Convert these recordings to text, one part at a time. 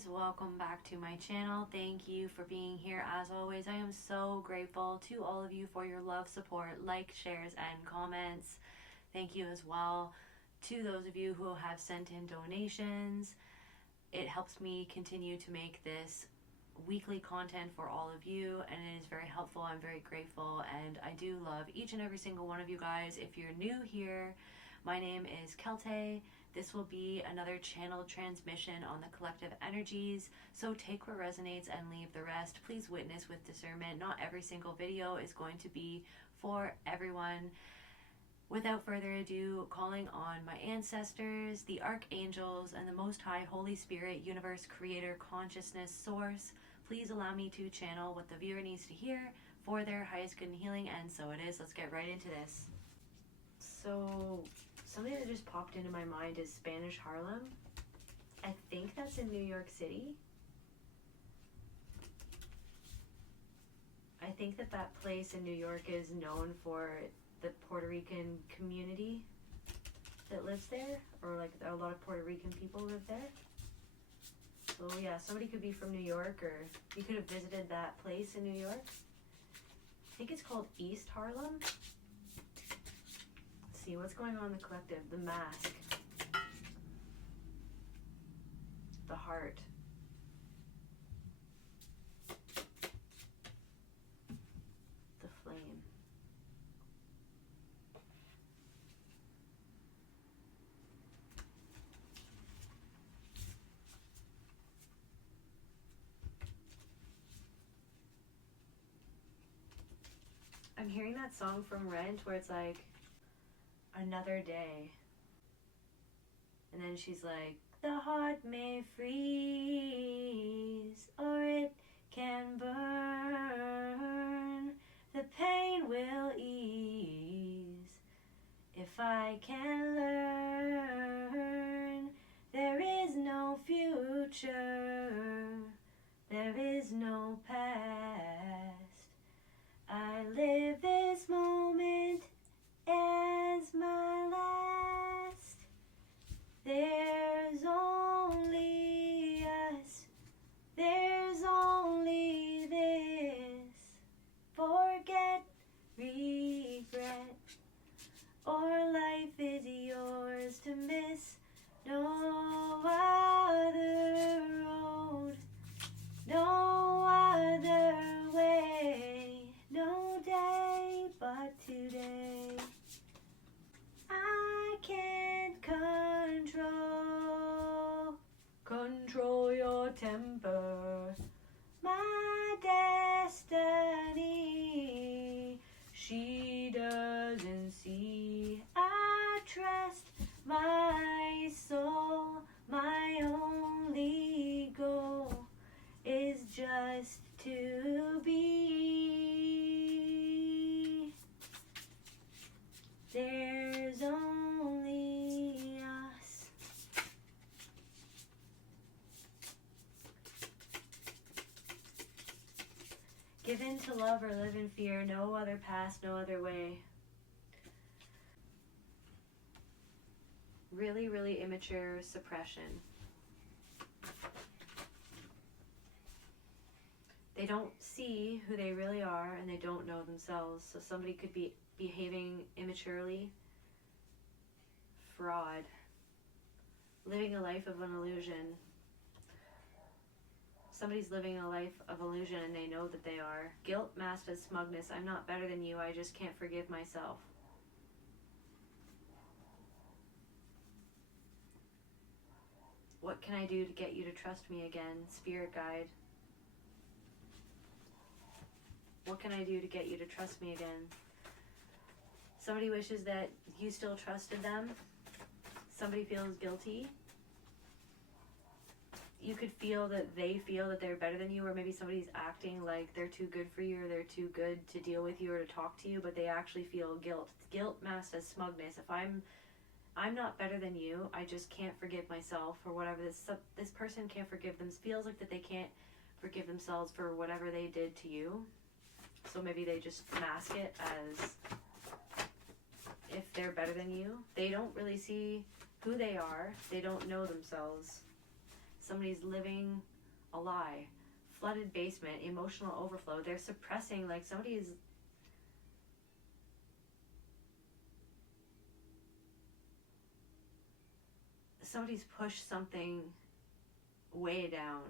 guys, welcome back to my channel. Thank you for being here. As always, I am so grateful to all of you for your love, support, like, shares, and comments. Thank you as well to those of you who have sent in donations. It helps me continue to make this weekly content for all of you, and it is very helpful. I'm very grateful, and I do love each and every single one of you guys. If you're new here, my name is Celtae. This will be another channel transmission on the collective energies, so take what resonates and leave the rest. Please witness with discernment. Not every single video is going to be for everyone. Without further ado, calling on my ancestors, the archangels, and the Most High Holy Spirit, Universe, Creator, Consciousness, Source, please allow me to channel what the viewer needs to hear for their highest good and healing, and so it is. Let's get right into this. So, something that just popped into my mind is Spanish Harlem. I think that's in New York City. I think that place in New York is known for the Puerto Rican community that lives there, or like a lot of Puerto Rican people live there. So yeah, somebody could be from New York, or you could have visited that place in New York. I think it's called East Harlem. Let's see what's going on in the collective. The mask, the heart, the flame. I'm hearing that song from Rent where it's like, another day. And then she's like, the heart may freeze, or it can burn. The pain will ease if I can learn. There is no future, there is no past. I live this moment as my last. There's only us, there's only this. Forget, regret, or life is yours to miss. No other road, no other way, no day but today. I can't control your temper, my destiny. She doesn't see. I trust my soul. My only goal is just to be. There's only us. Give in to love or live in fear. No other past, no other way. Really, really immature suppression. They don't see who they really are, and they don't know themselves. So somebody could be behaving immaturely, fraud, living a life of an illusion. Somebody's living a life of illusion and they know that they are. Guilt masked as smugness. I'm not better than you, I just can't forgive myself. What can I do to get you to trust me again? Spirit guide. What can I do to get you to trust me again? Somebody wishes that you still trusted them. Somebody feels guilty. You could feel that they feel that they're better than you, or maybe somebody's acting like they're too good for you, or they're too good to deal with you or to talk to you, but they actually feel guilt. Guilt masked as smugness. If I'm not better than you, I just can't forgive myself for whatever this person can't forgive them. Feels like that they can't forgive themselves for whatever they did to you. So maybe they just mask it as if they're better than you. They don't really see who they are. They don't know themselves. somebody's living a lie. Flooded basement, emotional overflow. They're suppressing, like somebody's pushed something way down,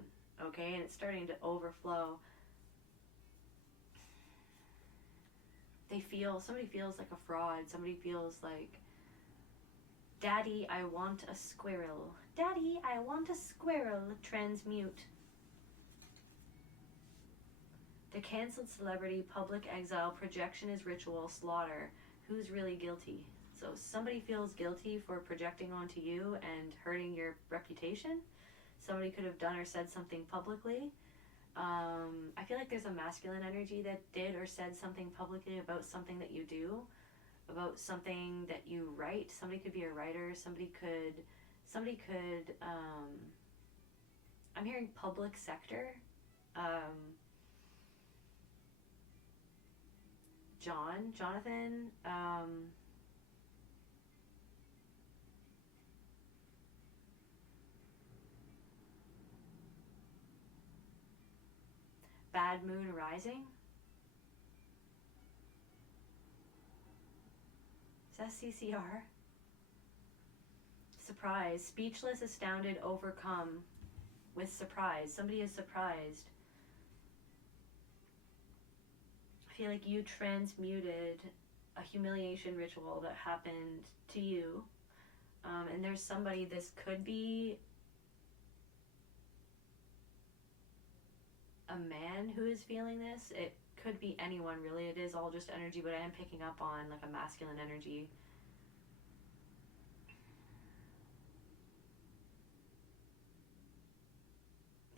okay, and it's starting to overflow. Somebody feels like a fraud. Somebody feels like, Daddy, I want a squirrel. Daddy, I want a squirrel. Transmute. The canceled celebrity, public exile, projection is ritual, slaughter. Who's really guilty? So somebody feels guilty for projecting onto you and hurting your reputation. Somebody could have done or said something publicly. I feel like there's a masculine energy that did or said something publicly about something that you do, about something that you write. Somebody could be a writer. Somebody could, I'm hearing public sector. Jonathan, Bad Moon Rising. Is that CCR? Surprise. Speechless, astounded, overcome with surprise. Somebody is surprised. I feel like you transmuted a humiliation ritual that happened to you. And there's somebody, this could be a man who is feeling this. It could be anyone, really. It is all just energy, but I am picking up on like a masculine energy.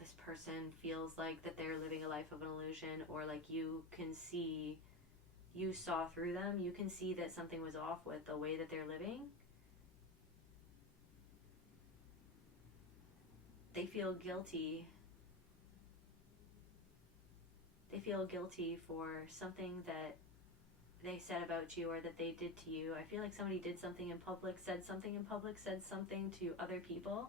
This person feels like that they're living a life of an illusion, or like you saw through them. You can see that something was off with the way that they're living. They feel guilty. They feel guilty for something that they said about you or that they did to you. I feel like somebody did something in public, said something in public, said something to other people.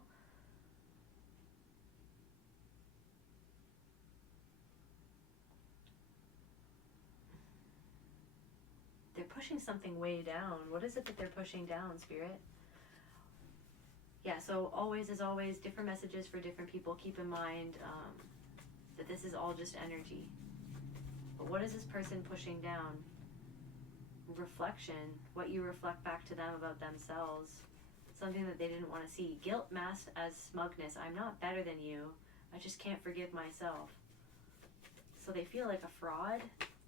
They're pushing something way down. What is it that they're pushing down, Spirit? Yeah, so always, as always, different messages for different people. Keep in mind that this is all just energy. But what is this person pushing down? Reflection, what you reflect back to them about themselves. Something that they didn't want to see. Guilt masked as smugness. I'm not better than you. I just can't forgive myself. So they feel like a fraud.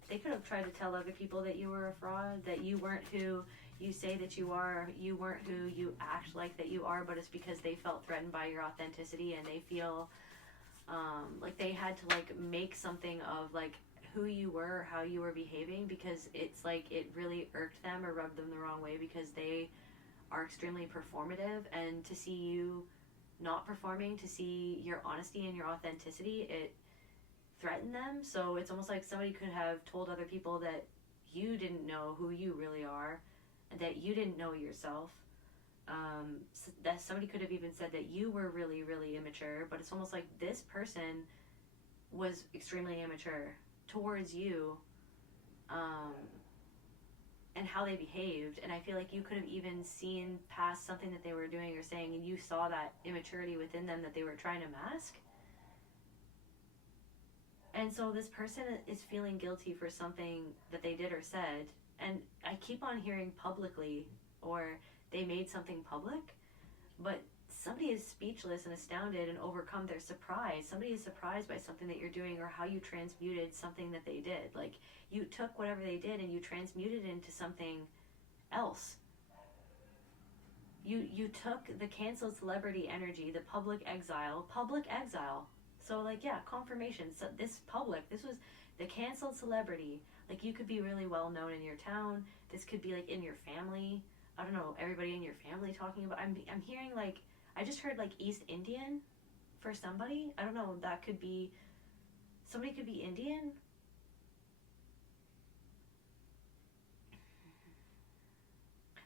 They could have tried to tell other people that you were a fraud, that you weren't who you say that you are, you weren't who you act like that you are, but it's because they felt threatened by your authenticity, and they feel like they had to like make something of like who you were, how you were behaving, because it's like it really irked them or rubbed them the wrong way, because they are extremely performative, and to see you not performing, to see your honesty and your authenticity, it threatened them. So it's almost like somebody could have told other people that you didn't know who you really are, and that you didn't know yourself. That somebody could have even said that you were really, really immature, but it's almost like this person was extremely immature towards you, and how they behaved. And I feel like you could have even seen past something that they were doing or saying, and you saw that immaturity within them that they were trying to mask. And so this person is feeling guilty for something that they did or said. And I keep on hearing publicly, or they made something public, but somebody is speechless and astounded and overcome. They're surprised. Somebody is surprised by something that you're doing, or how you transmuted something that they did. Like you took whatever they did and you transmuted it into something else. You took the canceled celebrity energy, the public exile. So like, yeah, confirmation. So this was the canceled celebrity. Like you could be really well known in your town. This could be like in your family. I don't know, everybody in your family talking about. I'm hearing like, I just heard like East Indian for somebody. I don't know, that could be, somebody could be Indian.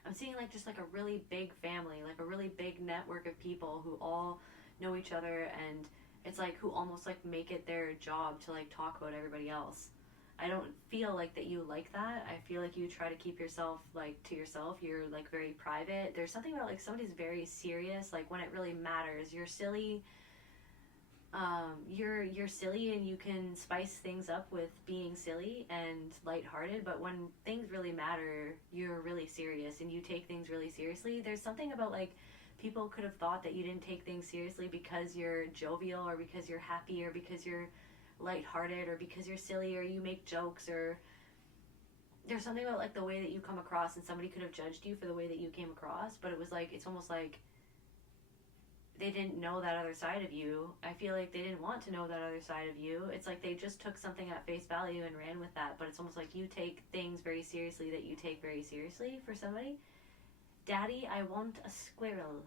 I'm seeing like just like a really big family, like a really big network of people who all know each other, and it's like who almost like make it their job to like talk about everybody else. I don't feel like that you like that. I feel like you try to keep yourself like to yourself. You're like very private. There's something about like somebody's very serious, like when it really matters. You're silly. You're silly, and you can spice things up with being silly and lighthearted, but when things really matter, you're really serious and you take things really seriously. There's something about like people could have thought that you didn't take things seriously because you're jovial, or because you're happy, or because you're lighthearted, or because you're silly, or you make jokes, or there's something about like the way that you come across, and somebody could have judged you for the way that you came across, but it was like, it's almost like they didn't know that other side of you. I feel like they didn't want to know that other side of you. It's like they just took something at face value and ran with that, but it's almost like you take things very seriously that you take very seriously for somebody. Daddy, I want a squirrel.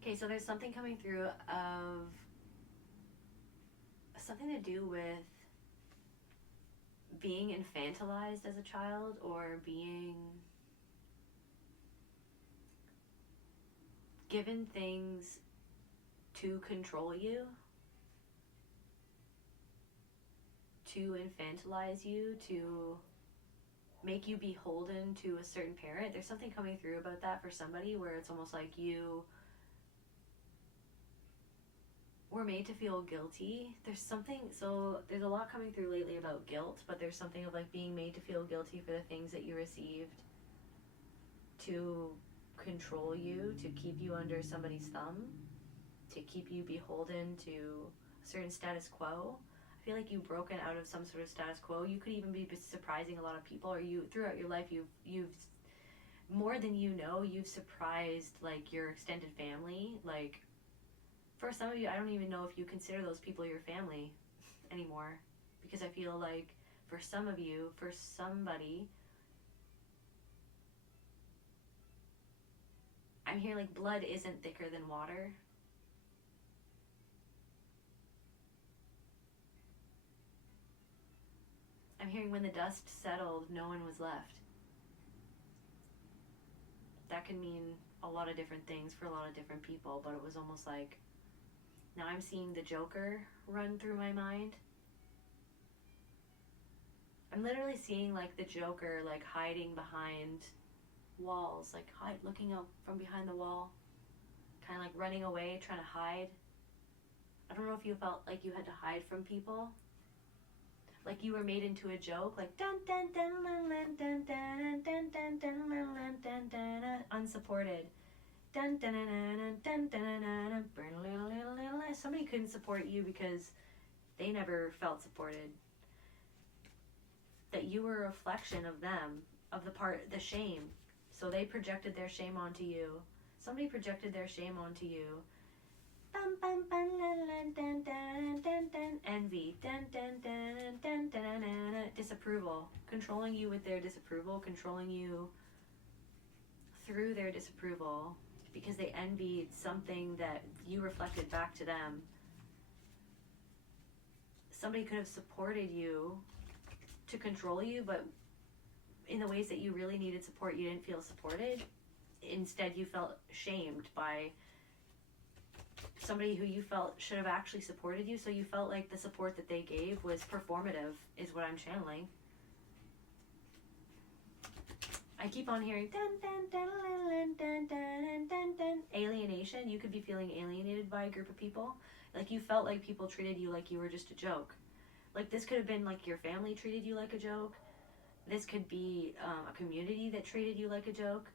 Okay, so there's something coming through of something to do with being infantilized as a child, or being given things to control you, to infantilize you, to make you beholden to a certain parent. There's something coming through about that for somebody, where it's almost like you were made to feel guilty. There's something, so there's a lot coming through lately about guilt, but there's something of like being made to feel guilty for the things that you received, to control you, to keep you under somebody's thumb, to keep you beholden to a certain status quo. I feel like you've broken out of some sort of status quo. You could even be surprising a lot of people, or you throughout your life you've more than you know, you've surprised like your extended family. Like for some of you, I don't even know if you consider those people your family anymore, because I feel like for some of you, for somebody, I'm hearing like blood isn't thicker than water. I'm hearing when the dust settled, no one was left. That can mean a lot of different things for a lot of different people, but it was almost like, now I'm seeing the Joker run through my mind. I'm literally seeing like the Joker like hiding behind walls, like looking up from behind the wall, kind of like running away, trying to hide. I don't know if you felt like you had to hide from people, like you were made into a joke, like dun dun dun dun dun dun dun dun dun dun dun, unsupported. Dun dun dun dun dun dun dun. Somebody couldn't support you because they never felt supported. That you were a reflection of them, of the shame. So they projected their shame onto you. Somebody projected their shame onto you. Envy. Disapproval. Controlling you with their disapproval. Controlling you through their disapproval. Because they envied something that you reflected back to them. Somebody could have supported you to control you, but in the ways that you really needed support, you didn't feel supported. Instead, you felt shamed by somebody who you felt should have actually supported you, so you felt like the support that they gave was performative, is what I'm channeling. I keep on hearing dun dun dun dun dun dun dun dun. Alienation. You could be feeling alienated by a group of people. Like you felt like people treated you like you were just a joke. Like this could have been like your family treated you like a joke. This could be a community that treated you like a joke.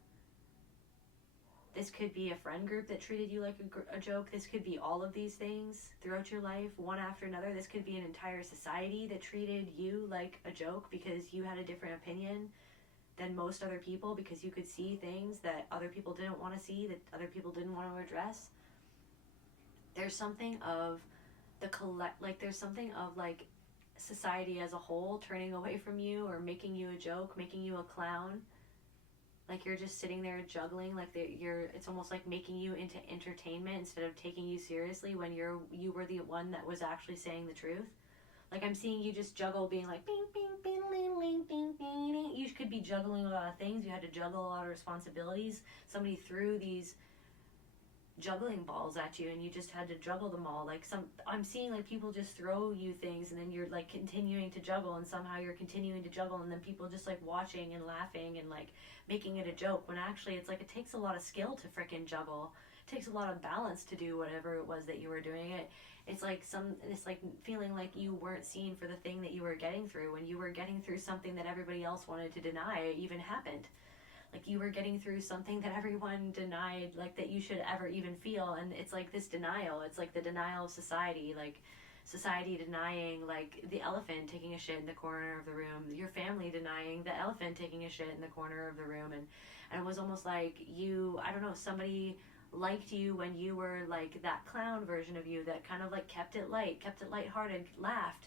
This could be a friend group that treated you like a joke. This could be all of these things throughout your life, one after another. This could be an entire society that treated you like a joke because you had a different opinion than most other people, because you could see things that other people didn't want to see, that other people didn't want to address. There's something of there's something of like society as a whole turning away from you, or making you a joke, making you a clown. Like you're just sitting there juggling, like it's almost like making you into entertainment instead of taking you seriously when you were the one that was actually saying the truth. Like I'm seeing you just juggle, being like bing bing bing ling ling ding ding. You could be juggling a lot of things. You had to juggle a lot of responsibilities. Somebody threw these juggling balls at you and you just had to juggle them all. Like I'm seeing like people just throw you things and then you're like continuing to juggle, and somehow you're continuing to juggle, and then people just like watching and laughing and like making it a joke, when actually it's like it takes a lot of skill to frickin' juggle. It takes a lot of balance to do whatever it was that you were doing. It's like feeling like you weren't seen for the thing that you were getting through, when you were getting through something that everybody else wanted to deny even happened. Like you were getting through something that everyone denied, like that you should ever even feel. And it's like this denial. It's like the denial of society, like society denying like the elephant taking a shit in the corner of the room, your family denying the elephant taking a shit in the corner of the room. And it was almost like I don't know, somebody liked you when you were like that clown version of you that kind of like kept it lighthearted, laughed.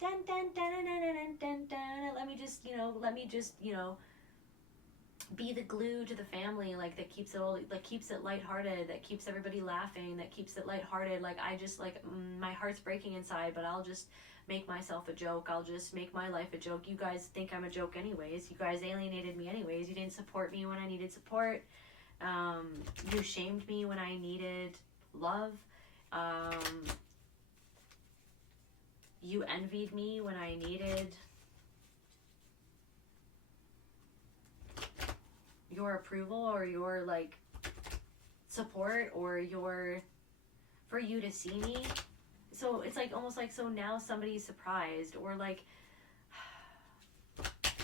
Dun, dun, dun, dun, dun, dun, dun, dun. Let me just, be the glue to the family, like that keeps it lighthearted, that keeps everybody laughing, that keeps it lighthearted. Like I just like my heart's breaking inside, but I'll just make myself a joke. I'll just make my life a joke. You guys think I'm a joke anyways. You guys alienated me anyways. You didn't support me when I needed support. You shamed me when I needed love. You envied me when I needed your approval or your like support or for you to see me. So it's like almost like, so now somebody's surprised, or like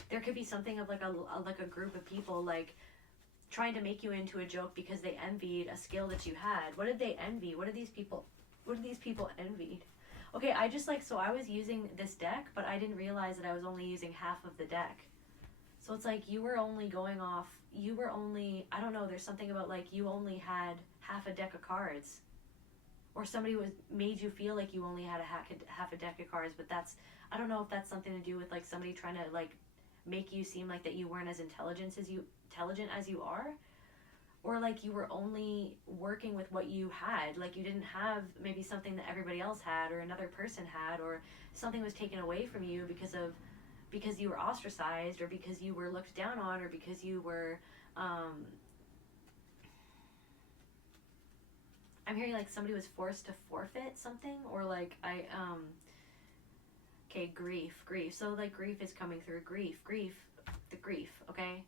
there could be something of like a group of people like trying to make you into a joke because they envied a skill that you had. What did they envy? What did these people envy? Okay, I was using this deck, but I didn't realize that I was only using half of the deck. So it's like you were only I don't know, there's something about like you only had half a deck of cards. Or somebody made you feel like you only had half a deck of cards, but I don't know if that's something to do with like somebody trying to like make you seem like that you weren't as intelligent as you are. Or like you were only working with what you had, like you didn't have maybe something that everybody else had or another person had, or something was taken away from you because you were ostracized, or because you were looked down on, or because you were I'm hearing like somebody was forced to forfeit something, or like okay, grief. So like grief is coming through. Grief, okay?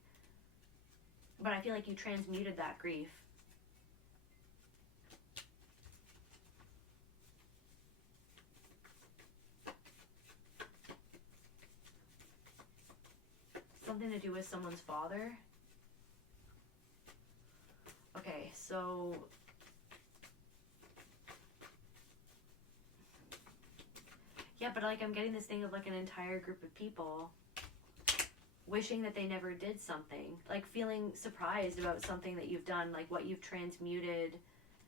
But I feel like you transmuted that grief. Something to do with someone's father. Okay, so yeah, but like I'm getting this thing of like an entire group of people wishing that they never did something, like feeling surprised about something that you've done, like what you've transmuted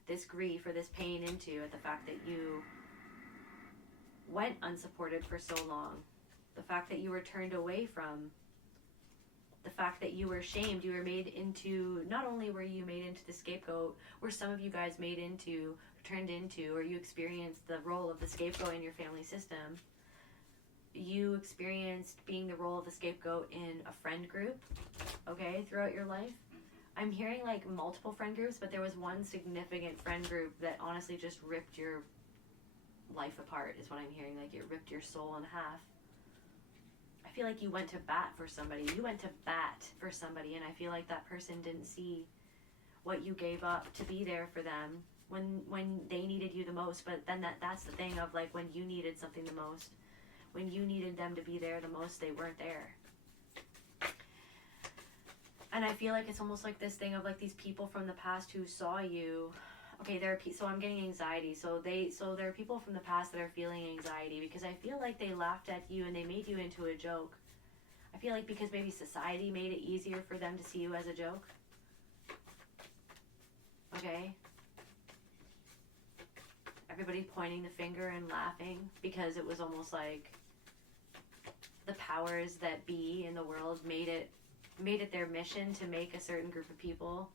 this grief or this pain into, at the fact that you went unsupported for so long, the fact that you were turned away from, the fact that you were shamed. You were made into, not only were you made into the scapegoat, were some of you guys turned into, or you experienced the role of the scapegoat in your family system. You experienced being the role of the scapegoat in a friend group, okay, throughout your life. I'm hearing like multiple friend groups, but there was one significant friend group that honestly just ripped your life apart, is what I'm hearing. Like it ripped your soul in half. I feel like you went to bat for somebody. And I feel like that person didn't see what you gave up to be there for them when they needed you the most. But then that's the thing of like when you needed something the most, when you needed them to be there the most, they weren't there. And I feel like it's almost like this thing of like these people from the past who saw you. Okay, so I'm getting anxiety. So there are people from the past that are feeling anxiety because I feel like they laughed at you and they made you into a joke. I feel like because maybe society made it easier for them to see you as a joke. Okay? Everybody pointing the finger and laughing because it was almost like the powers that be in the world made it made it their mission to make a certain group of people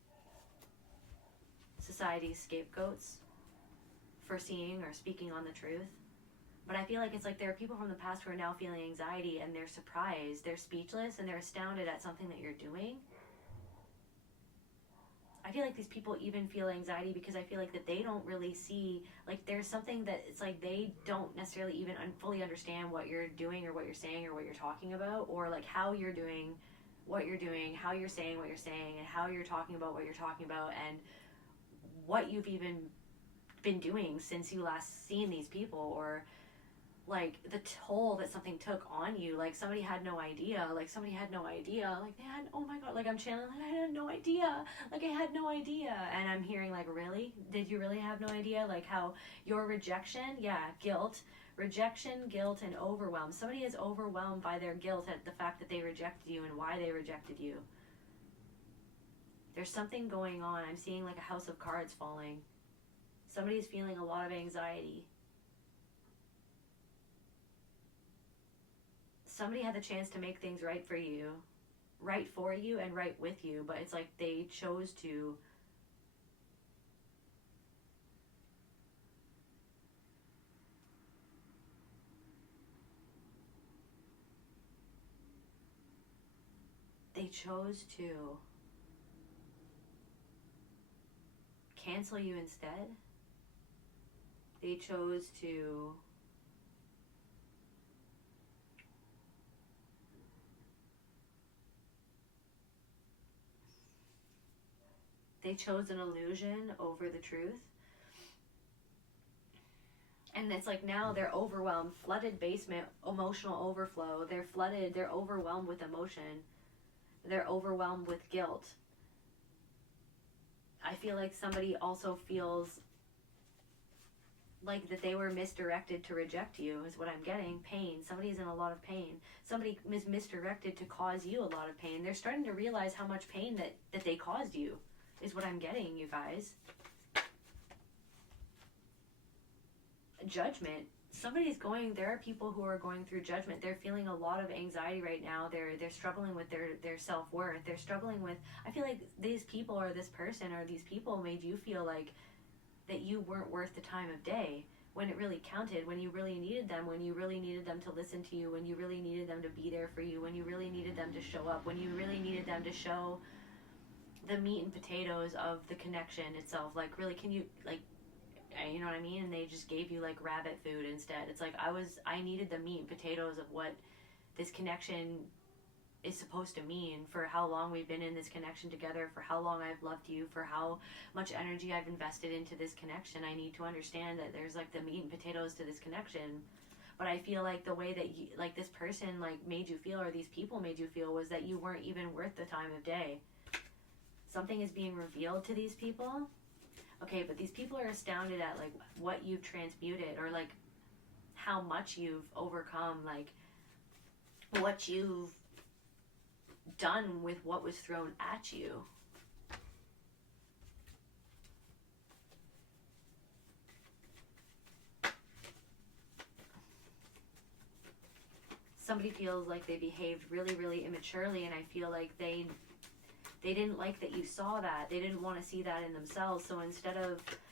society's scapegoats for seeing or speaking on the truth. But I feel like it's like there are people from the past who are now feeling anxiety, and they're surprised, they're speechless, and they're astounded at something that you're doing. I feel like these people even feel anxiety because I feel like that they don't really see, like there's something that it's like they don't necessarily even fully understand what you're doing or what you're saying or what you're talking about, or like how you're doing what you're doing, how you're saying what you're saying, and how you're talking about what you're talking about, and what you've even been doing since you last seen these people, or like the toll that something took on you. Like somebody had no idea, like they had, oh my god, like I'm channeling, like I had no idea, like I had no idea. And I'm hearing like, really? Did you really have no idea? Like how your rejection, rejection, guilt, and overwhelm. Somebody is overwhelmed by their guilt at the fact that they rejected you and why they rejected you. There's something going on. I'm seeing like a house of cards falling. Somebody's feeling a lot of anxiety. Somebody had the chance to make things right for you, and right with you, but it's like they chose to cancel you instead. They chose to an illusion over the truth. And it's like now they're overwhelmed, flooded basement, emotional overflow. They're flooded, they're overwhelmed with emotion. They're overwhelmed with guilt. I feel like somebody also feels like that they were misdirected to reject you, is what I'm getting. Pain. Somebody's in a lot of pain. Somebody is misdirected to cause you a lot of pain. They're starting to realize how much pain that they caused you, is what I'm getting, you guys. Judgment. There are people who are going through judgment. They're feeling a lot of anxiety right now. They're struggling with their self-worth. They're struggling with, I feel like these people or this person or these people made you feel like that you weren't worth the time of day when it really counted, when you really needed them, when you really needed them to listen to you, when you really needed them to be there for you, when you really needed them to show up, when you really needed them to show the meat and potatoes of the connection itself. Like, really, can you, like, you know what I mean? And they just gave you like rabbit food instead. It's like I needed the meat and potatoes of what this connection is supposed to mean, for how long we've been in this connection together, for how long I've loved you, for how much energy I've invested into this connection. I need to understand that there's like the meat and potatoes to this connection. But I feel like the way that you, like this person like made you feel, or these people made you feel, was that you weren't even worth the time of day. Something is being revealed to these people. Okay, but these people are astounded at like what you've transmuted, or like how much you've overcome, like what you've done with what was thrown at you. Somebody feels like they behaved really, really immaturely, and I feel like they didn't like that you saw that. They didn't want to see that in themselves. So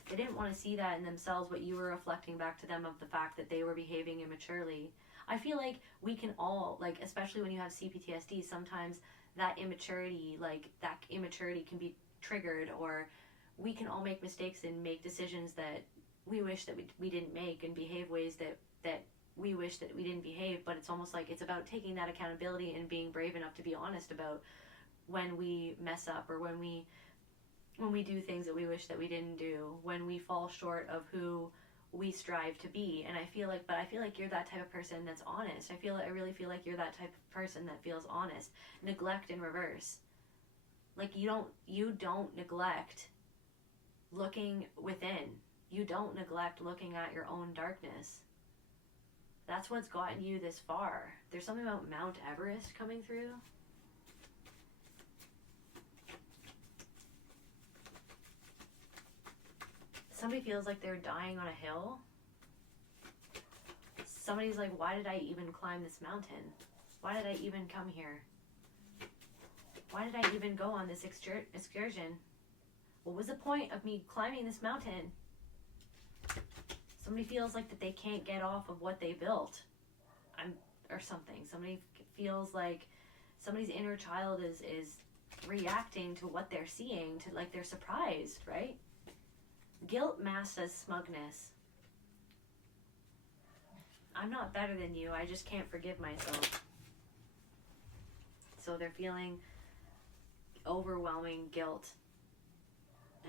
they didn't want to see that in themselves, but you were reflecting back to them of the fact that they were behaving immaturely. I feel like we can all, like, especially when you have CPTSD, sometimes that immaturity can be triggered, or we can all make mistakes and make decisions that we wish that we didn't make, and behave ways that we wish that we didn't behave. But it's almost like it's about taking that accountability and being brave enough to be honest about when we mess up, or when we do things that we wish that we didn't do, when we fall short of who we strive to be. And I feel like you're that type of person that's honest. I really feel like you're that type of person that feels honest. Neglect in reverse. Like you don't neglect looking within. You don't neglect looking at your own darkness. That's what's gotten you this far. There's something about Mount Everest coming through. Somebody feels like they're dying on a hill. Somebody's like, why did I even climb this mountain? Why did I even come here? Why did I even go on this excursion? What was the point of me climbing this mountain? Somebody feels like that they can't get off of what they built. Or something. Somebody feels like somebody's inner child is reacting to what they're seeing, to like they're surprised, right? Guilt masks as smugness. I'm not better than you, I just can't forgive myself. So they're feeling overwhelming guilt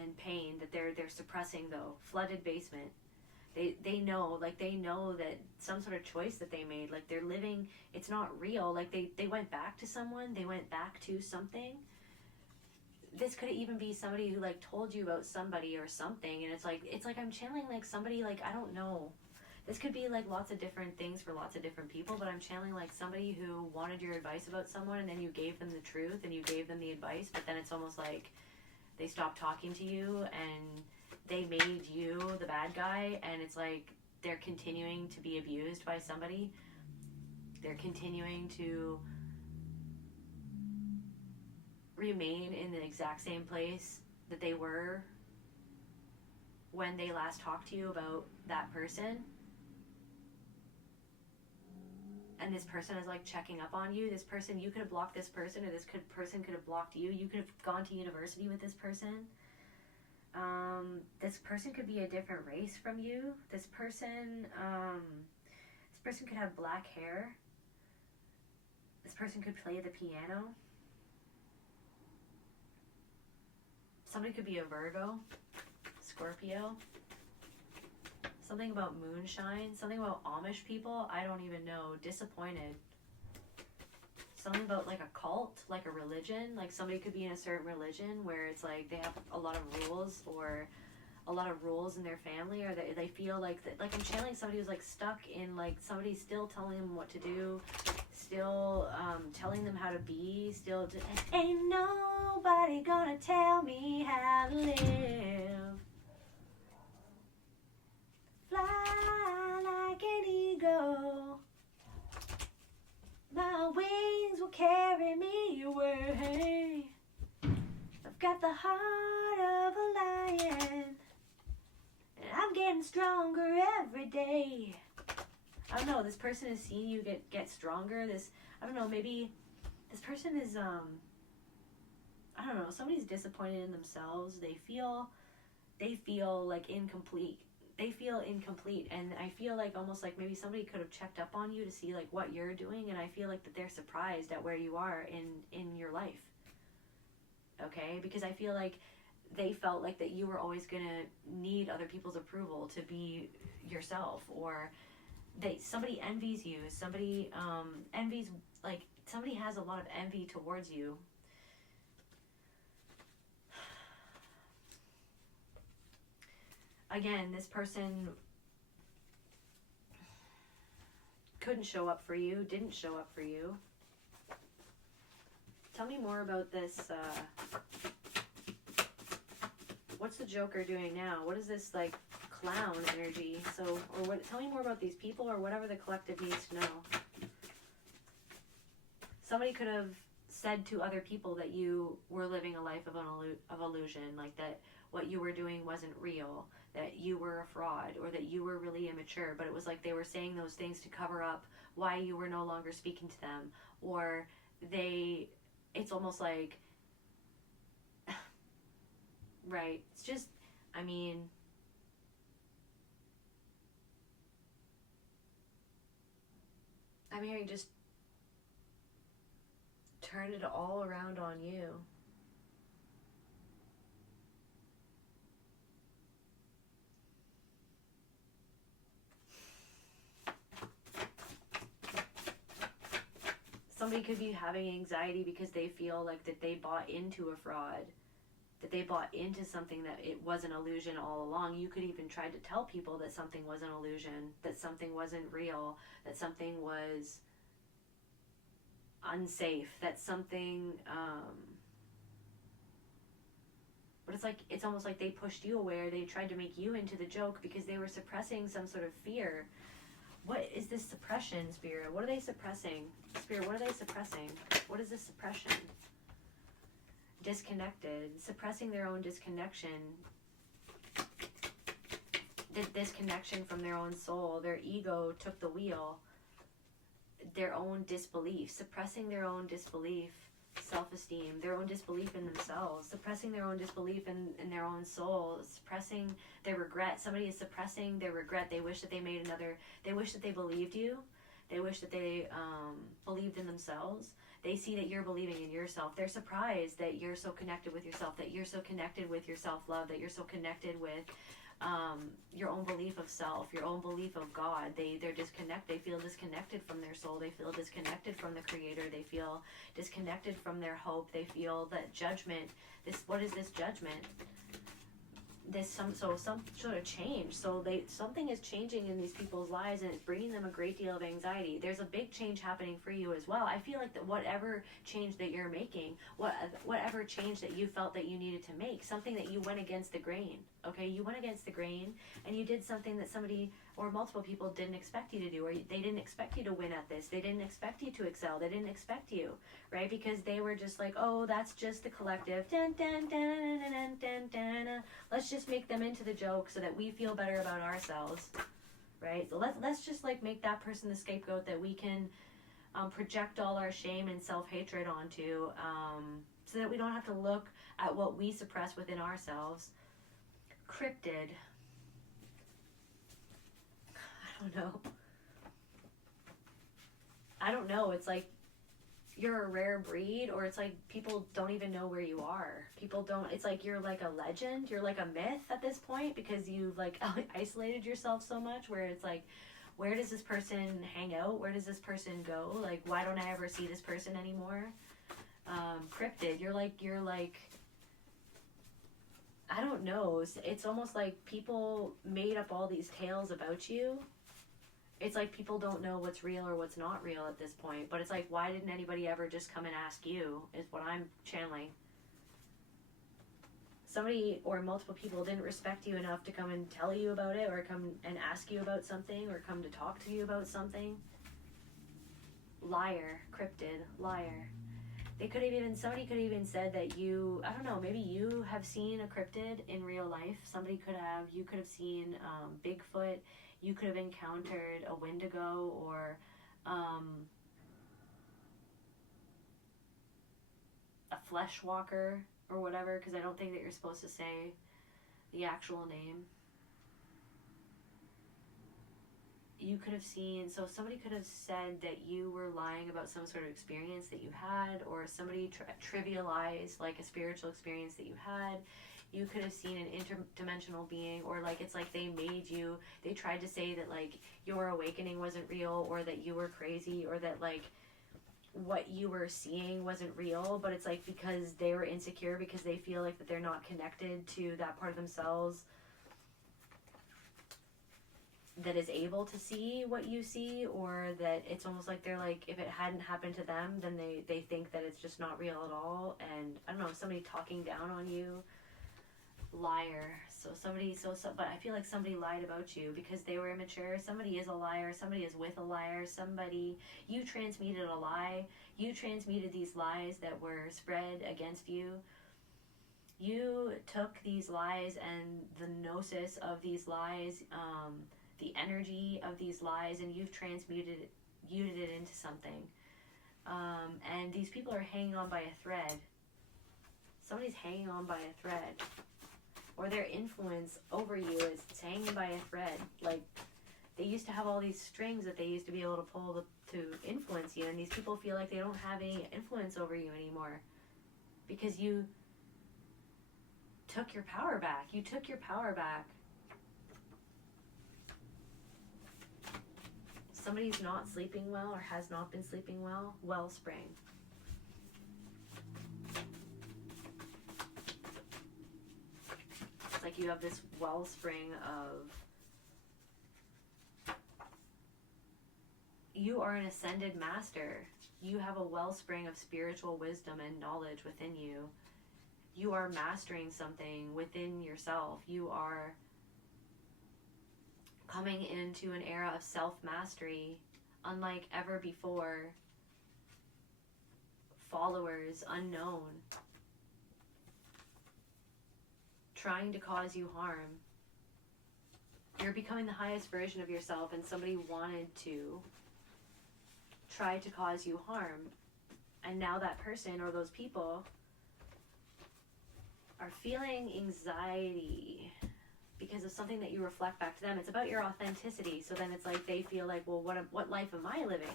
and pain that they're suppressing though. Flooded basement. They know that some sort of choice that they made, like they're living, it's not real. Like they went back to someone, they went back to something. This could even be somebody who like told you about somebody or something, and it's like I'm channeling like somebody, like I don't know. This could be like lots of different things for lots of different people, but I'm channeling like somebody who wanted your advice about someone, and then you gave them the truth and you gave them the advice, but then it's almost like they stopped talking to you and they made you the bad guy, and it's like they're continuing to be abused by somebody. They're continuing to remain in the exact same place that they were when they last talked to you about that person. And this person is like checking up on you. This person, you could have blocked this person, or person could have blocked you. You could have gone to university with this person. This person could be a different race from you. This person could have black hair. This person could play the piano. Somebody could be a Virgo, Scorpio. Something about moonshine, something about Amish people, I don't even know, disappointed. Something about like a cult, like a religion, like somebody could be in a certain religion where it's like they have a lot of rules, or a lot of rules in their family, or they feel like that, like I'm channeling somebody who's like stuck in like somebody still telling them what to do, still telling them how to be, ain't nobody gonna tell me how to live. Fly like an eagle, my wings will carry me away. I've got the heart of a lion, and I'm getting stronger every day. I don't know, this person is seeing you get stronger. I don't know, maybe this person is, I don't know, somebody's disappointed in themselves. They feel like incomplete. They feel incomplete, and I feel like almost like maybe somebody could have checked up on you to see like what you're doing, and I feel like that they're surprised at where you are in your life. Okay? Because I feel like they felt like that you were always gonna need other people's approval to be yourself, or somebody envies you, somebody envies, like somebody has a lot of envy towards you. Again, this person couldn't show up for you, didn't show up for you. Tell me more about this. What's the Joker doing now? What is this like clown energy? Tell me more about these people, or whatever the collective needs to know. Somebody could have said to other people that you were living a life of illusion, like that what you were doing wasn't real, that you were a fraud, or that you were really immature, but it was like they were saying those things to cover up why you were no longer speaking to them, or it's almost like, right, it's just, I mean, I'm hearing just turn it all around on you. Somebody could be having anxiety because they feel like that they bought into a fraud, that they bought into something that it was an illusion all along. You could even try to tell people that something was an illusion, that something wasn't real, that something was unsafe, that something, but it's almost like they pushed you away, or they tried to make you into the joke because they were suppressing some sort of fear. What is this suppression, Spirit? What are they suppressing? Spirit, what are they suppressing? What is this suppression? disconnected, suppressing their own disconnection, disconnection from their own soul. Their ego took the wheel. Their own disbelief, suppressing their own disbelief, self-esteem, their own disbelief in themselves, suppressing their own disbelief in their own soul, suppressing their regret. Somebody is suppressing their regret. They wish that they made another, they wish that they believed you. They wish that they believed in themselves. They see that you're believing in yourself. They're surprised that you're so connected with yourself, that you're so connected with your self-love, that you're so connected with your own belief of self, your own belief of God. They're disconnected. They feel disconnected from their soul. They feel disconnected from the Creator. They feel disconnected from their hope. They feel that judgment. What is this judgment? Some sort of change. So something is changing in these people's lives, and it's bringing them a great deal of anxiety. There's a big change happening for you as well. I feel like that whatever change that you're making, whatever change that you felt that you needed to make, something that you went against the grain. Okay, you went against the grain, and you did something that somebody or multiple people didn't expect you to do, or they didn't expect you to win at this. They didn't expect you to excel. They didn't expect you, right? Because they were just like, oh, that's just the collective. Dun, dun, dun, dun, dun, dun, dun, dun. Let's just make them into the joke so that we feel better about ourselves, right? So let's just like make that person the scapegoat that we can project all our shame and self-hatred onto, so that we don't have to look at what we suppress within ourselves. Cryptid. I don't know. It's like you're a rare breed, or it's like people don't even know where you are. People don't, it's like you're like a legend. You're like a myth at this point because you've like isolated yourself so much, where it's like, where does this person hang out? Where does this person go? Like, why don't I ever see this person anymore? Cryptid. You're like, I don't know. It's almost like people made up all these tales about you. It's like people don't know what's real or what's not real at this point. But it's like, why didn't anybody ever just come and ask you, is what I'm channeling. Somebody or multiple people didn't respect you enough to come and tell you about it, or come and ask you about something, or come to talk to you about something. Liar. Cryptid. Liar. Somebody could have even said that you, I don't know, maybe you have seen a cryptid in real life. You could have seen Bigfoot. You could have encountered a Wendigo, or a flesh walker, or whatever, because I don't think that you're supposed to say the actual name. You could have seen, so somebody could have said that you were lying about some sort of experience that you had, or somebody trivialized like a spiritual experience that you had. You could have seen an interdimensional being, or like it's like they tried to say that like your awakening wasn't real, or that you were crazy, or that like what you were seeing wasn't real. But it's like because they were insecure, because they feel like that they're not connected to that part of themselves that is able to see what you see, or that it's almost like they're like, if it hadn't happened to them, then they think that it's just not real at all. And I don't know, somebody talking down on you. Liar. But I feel like somebody lied about you because they were immature. Somebody is a liar. Somebody is with a liar. You transmuted a lie. You transmuted these lies that were spread against you. You took these lies and the gnosis of these lies, the energy of these lies, and you've transmuted it into something. And these people are hanging on by a thread. Somebody's hanging on by a thread. Or their influence over you is hanging by a thread. Like, they used to have all these strings that they used to be able to pull to influence you, and these people feel like they don't have any influence over you anymore. Because you took your power back. You took your power back. Somebody's not sleeping well, or has not been sleeping well. Wellspring. It's like you have this wellspring of, you are an ascended master. You have a wellspring of spiritual wisdom and knowledge within you. You are mastering something within yourself. You are coming into an era of self-mastery unlike ever before. Followers unknown. trying to cause you harm. You're becoming the highest version of yourself, and somebody wanted to try to cause you harm. And now that person or those people are feeling anxiety because of something that you reflect back to them. It's about your authenticity. So then it's like they feel like, well, what life am I living?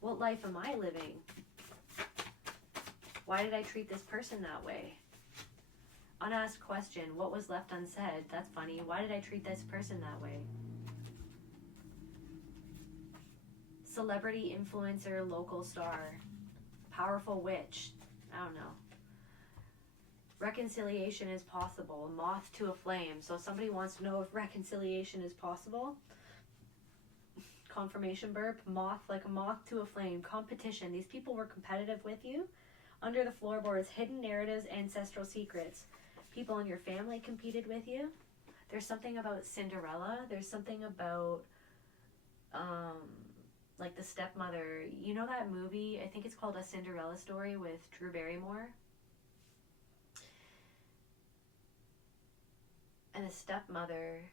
What life am I living? Why did I treat this person that way? Unasked question, what was left unsaid? That's funny. Why did I treat this person that way? Celebrity, influencer, local star, powerful witch. I don't know. Reconciliation is possible. Moth to a flame. So somebody wants to know if reconciliation is possible. Confirmation burp. Moth, like a moth to a flame. Competition. These people were competitive with you. Under the floorboards, hidden narratives, ancestral secrets. People in your family competed with you. There's something about Cinderella. There's something about, like the stepmother. You know that movie? I think it's called A Cinderella Story with Drew Barrymore. And the stepmother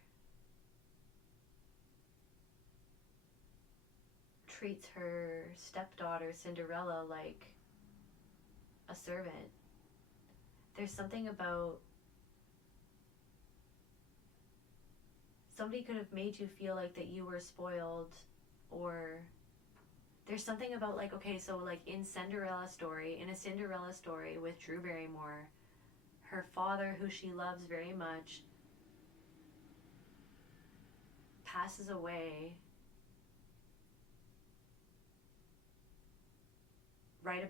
treats her stepdaughter Cinderella like a servant. There's something about somebody could have made you feel like that you were spoiled, or there's something about like, okay, so like in a Cinderella story with Drew Barrymore, her father, who she loves very much, passes away right at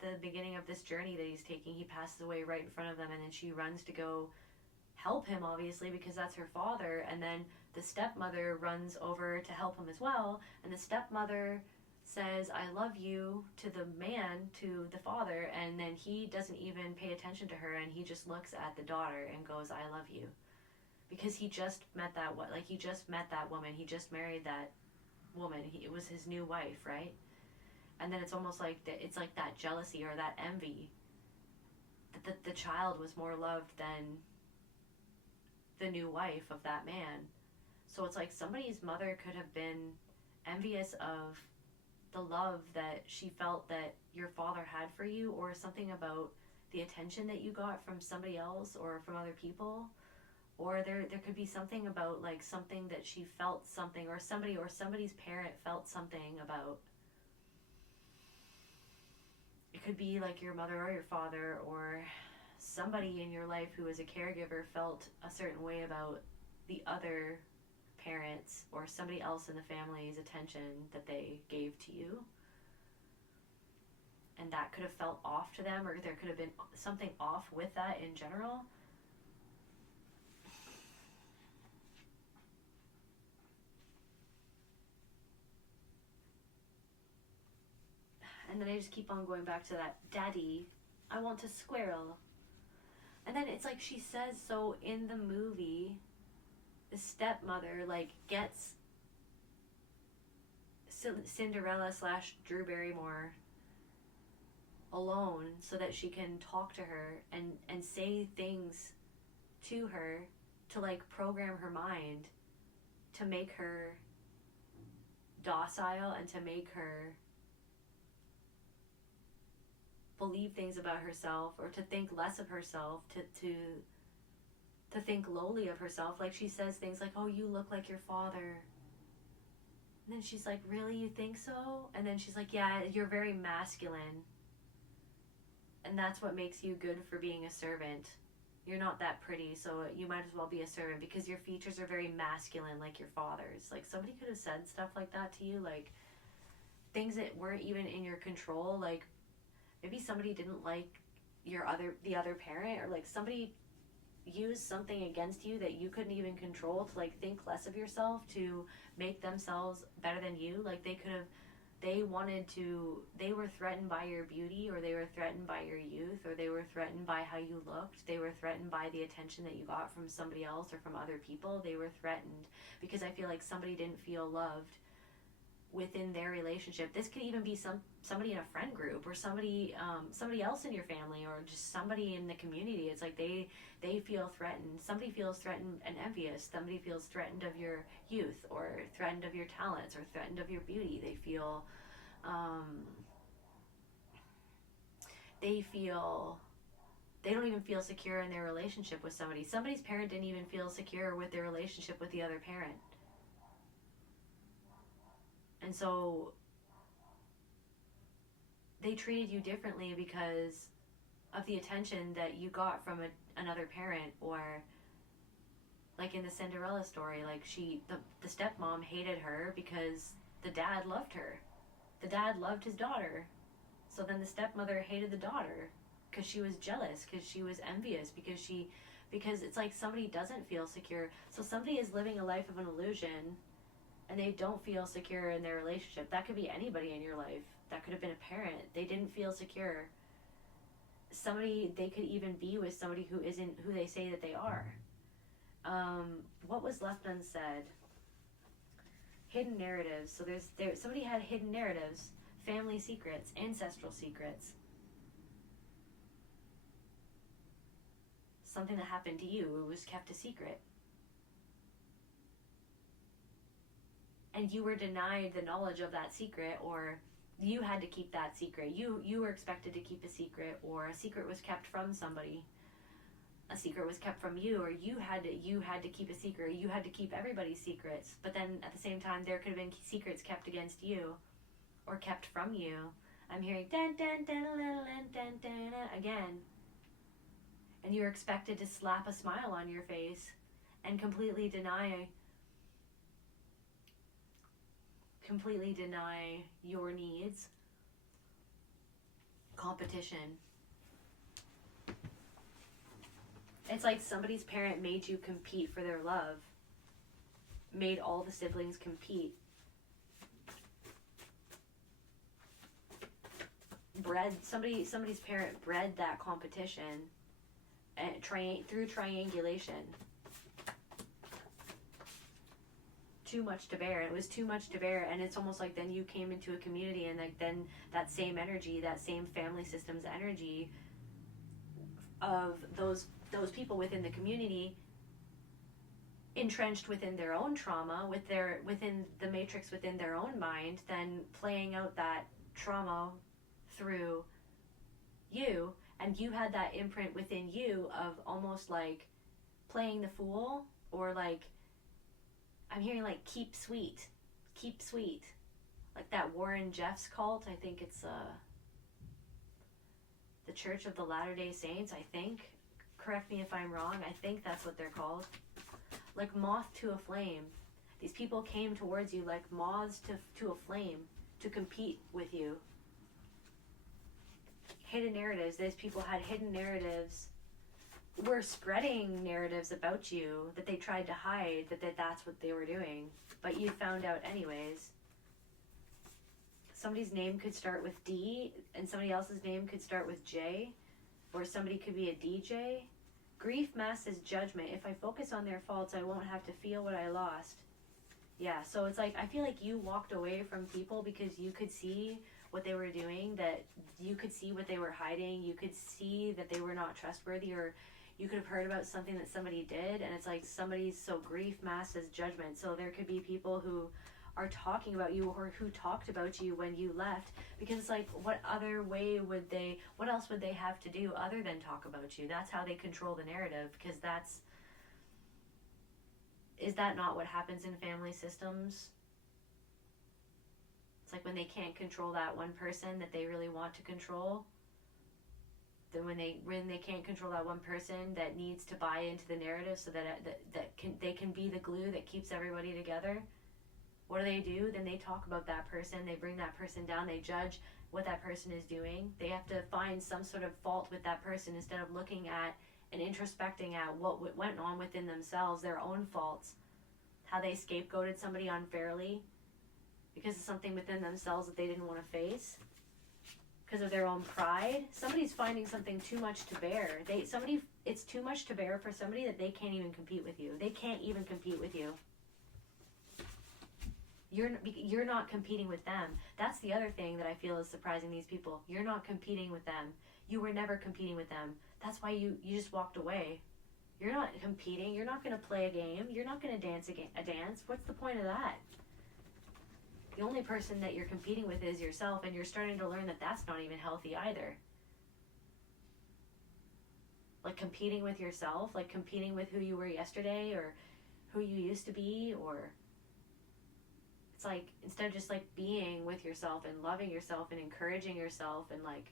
the beginning of this journey that he's taking. He passes away right in front of them, and then she runs to go help him, obviously, because that's her father. And then the stepmother runs over to help him as well, and the stepmother says, I love you, to the man, to the father, and then he doesn't even pay attention to her, and he just looks at the daughter and goes, I love you. Because he just met that woman, he just married that woman, it was his new wife, right? And then it's almost like it's like that jealousy or that envy that the child was more loved than the new wife of that man. So it's like somebody's mother could have been envious of the love that she felt that your father had for you, or something about the attention that you got from somebody else or from other people. Or there could be something about like something that she felt something, or somebody's parent felt something about. It could be like your mother or your father, or somebody in your life who is a caregiver felt a certain way about the other parents or somebody else in the family's attention that they gave to you. And that could have felt off to them, or there could have been something off with that in general. And then I just keep on going back to that, Daddy, I want a squirrel. And then it's like she says, so in the movie, the stepmother like gets Cinderella / Drew Barrymore alone so that she can talk to her and say things to her to like program her mind to make her docile and to make her believe things about herself, or to think less of herself, to think lowly of herself. Like she says things like, oh, you look like your father. And then she's like, really, you think so? And then she's like, yeah, you're very masculine. And that's what makes you good for being a servant. You're not that pretty, so you might as well be a servant because your features are very masculine like your father's. Like somebody could have said stuff like that to you, like things that weren't even in your control. Like maybe somebody didn't like the other parent, or like somebody used something against you that you couldn't even control to like think less of yourself, to make themselves better than you. Like they were threatened by your beauty, or they were threatened by your youth, or they were threatened by how you looked. They were threatened by the attention that you got from somebody else or from other people. They were threatened because I feel like somebody didn't feel loved within their relationship. This could even be somebody in a friend group, or somebody else in your family, or just somebody in the community. It's like they feel threatened. Somebody feels threatened and envious. Somebody feels threatened of your youth, or threatened of your talents, or threatened of your beauty. They feel they don't even feel secure in their relationship with somebody. Somebody's parent didn't even feel secure with their relationship with the other parent. And so they treated you differently because of the attention that you got from another parent. Or like in the Cinderella story, like the stepmom hated her because the dad loved her. The dad loved his daughter. So then the stepmother hated the daughter because she was jealous, because she was envious, because it's like somebody doesn't feel secure. So somebody is living a life of an illusion, and they don't feel secure in their relationship. That could be anybody in your life. That could have been a parent. They didn't feel secure. They could even be with somebody who isn't who they say that they are. What was left unsaid? Hidden narratives. So somebody had hidden narratives, family secrets, ancestral secrets. Something that happened to you, it was kept a secret. And you were denied the knowledge of that secret, or you had to keep that secret. You were expected to keep a secret, or a secret was kept from somebody. A secret was kept from you, or you had to keep a secret. You had to keep everybody's secrets. But then at the same time, there could have been secrets kept against you, or kept from you. I'm hearing dun dun dun dun dun dun dun again. And you're expected to slap a smile on your face and completely deny your needs. Competition. It's like somebody's parent made you compete for their love. Made all the siblings compete. Somebody's parent bred that competition. And through triangulation. Too much to bear. It was too much to bear, and it's almost like then you came into a community, and like then that same energy, that same family system's energy of those people within the community, entrenched within their own trauma, within the matrix within their own mind, then playing out that trauma through you. And you had that imprint within you of almost like playing the fool, or like, I'm hearing like keep sweet. Like that Warren Jeffs cult. I think it's the Church of the Latter-day Saints, I think. Correct me if I'm wrong. I think that's what they're called. Like moth to a flame. These people came towards you like moths to a flame to compete with you. Hidden narratives. These people had hidden narratives, were spreading narratives about you that they tried to hide, that's what they were doing. But you found out anyways. Somebody's name could start with D, and somebody else's name could start with J, or somebody could be a DJ. Grief masks judgment. If I focus on their faults, I won't have to feel what I lost. Yeah, so it's like, I feel like you walked away from people because you could see what they were doing, that you could see what they were hiding, you could see that they were not trustworthy, or you could have heard about something that somebody did, and it's like so grief masks judgment. So there could be people who are talking about you, or who talked about you when you left, because it's like, what else would they have to do other than talk about you? That's how they control the narrative, because is that not what happens in family systems? It's like when they can't control that one person that they really want to control, then when they can't control that one person that needs to buy into the narrative so that they can be the glue that keeps everybody together, what do? Then they talk about that person, they bring that person down, they judge what that person is doing. They have to find some sort of fault with that person instead of looking at and introspecting at what went on within themselves, their own faults, how they scapegoated somebody unfairly because of something within themselves that they didn't want to face, because of their own pride. Somebody's finding something too much to bear. It's too much to bear for somebody that they can't even compete with you. They can't even compete with you. You're not competing with them. That's the other thing that I feel is surprising these people. You're not competing with them. You were never competing with them. That's why you just walked away. You're not competing. You're not going to play a game. You're not going to dance a dance. What's the point of that? The only person that you're competing with is yourself, and you're starting to learn that that's not even healthy either. Like competing with yourself, like competing with who you were yesterday or who you used to be, or it's like instead of just like being with yourself and loving yourself and encouraging yourself and like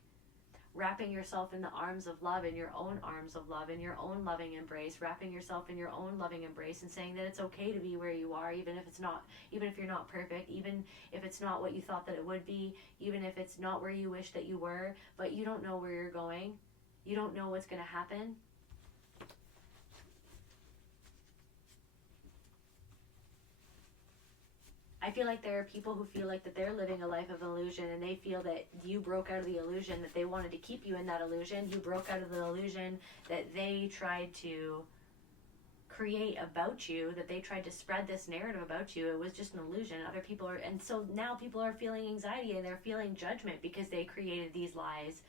wrapping yourself in the arms of love, in your own arms of love, in your own loving embrace, wrapping yourself in your own loving embrace and saying that it's okay to be where you are, even if you're not perfect, even if it's not what you thought that it would be, even if it's not where you wish that you were, but you don't know where you're going. You don't know what's going to happen. I feel like there are people who feel like that they're living a life of illusion, and they feel that you broke out of the illusion, that they wanted to keep you in that illusion. You broke out of the illusion that they tried to create about you, that they tried to spread this narrative about you. It was just an illusion. Other people are, and so now people are feeling anxiety and they're feeling judgment because they created these lies.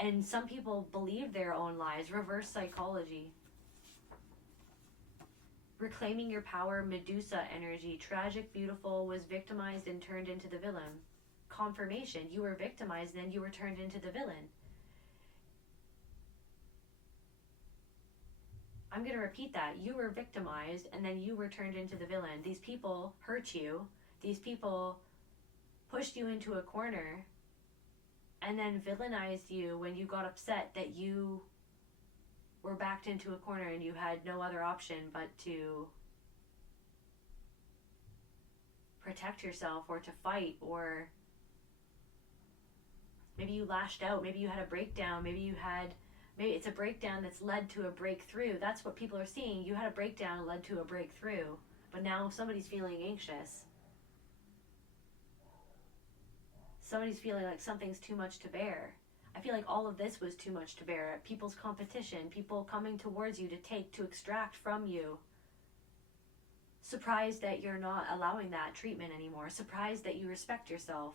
And some people believe their own lies. Reverse psychology. Reclaiming your power, Medusa energy. Tragic, beautiful, was victimized and turned into the villain. Confirmation. You were victimized, then you were turned into the villain. I'm going to repeat that. You were victimized, and then you were turned into the villain. These people hurt you. These people pushed you into a corner and then villainized you when you got upset that you were backed into a corner and you had no other option but to protect yourself or to fight, or maybe you lashed out, maybe you had a breakdown, maybe it's a breakdown that's led to a breakthrough. That's what people are seeing. You had a breakdown that led to a breakthrough, but now somebody's feeling anxious. Somebody's feeling like something's too much to bear. I feel like all of this was too much to bear. People's competition, people coming towards you to extract from you. Surprised that you're not allowing that treatment anymore. Surprised that you respect yourself.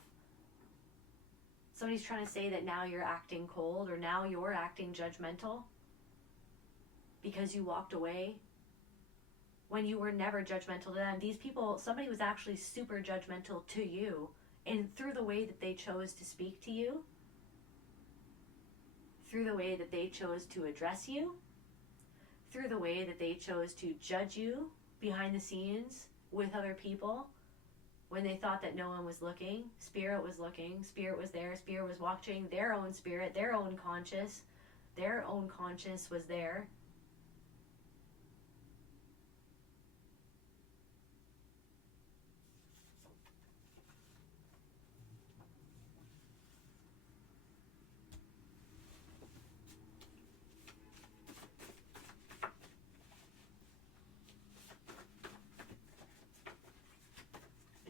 Somebody's trying to say that now you're acting cold, or now you're acting judgmental because you walked away when you were never judgmental to them. These people, somebody was actually super judgmental to you, and through the way that they chose to speak to you, through the way that they chose to address you, through the way that they chose to judge you behind the scenes with other people when they thought that no one was looking. Spirit was looking. Spirit was there. Spirit was watching. Their own spirit, their own conscious was there.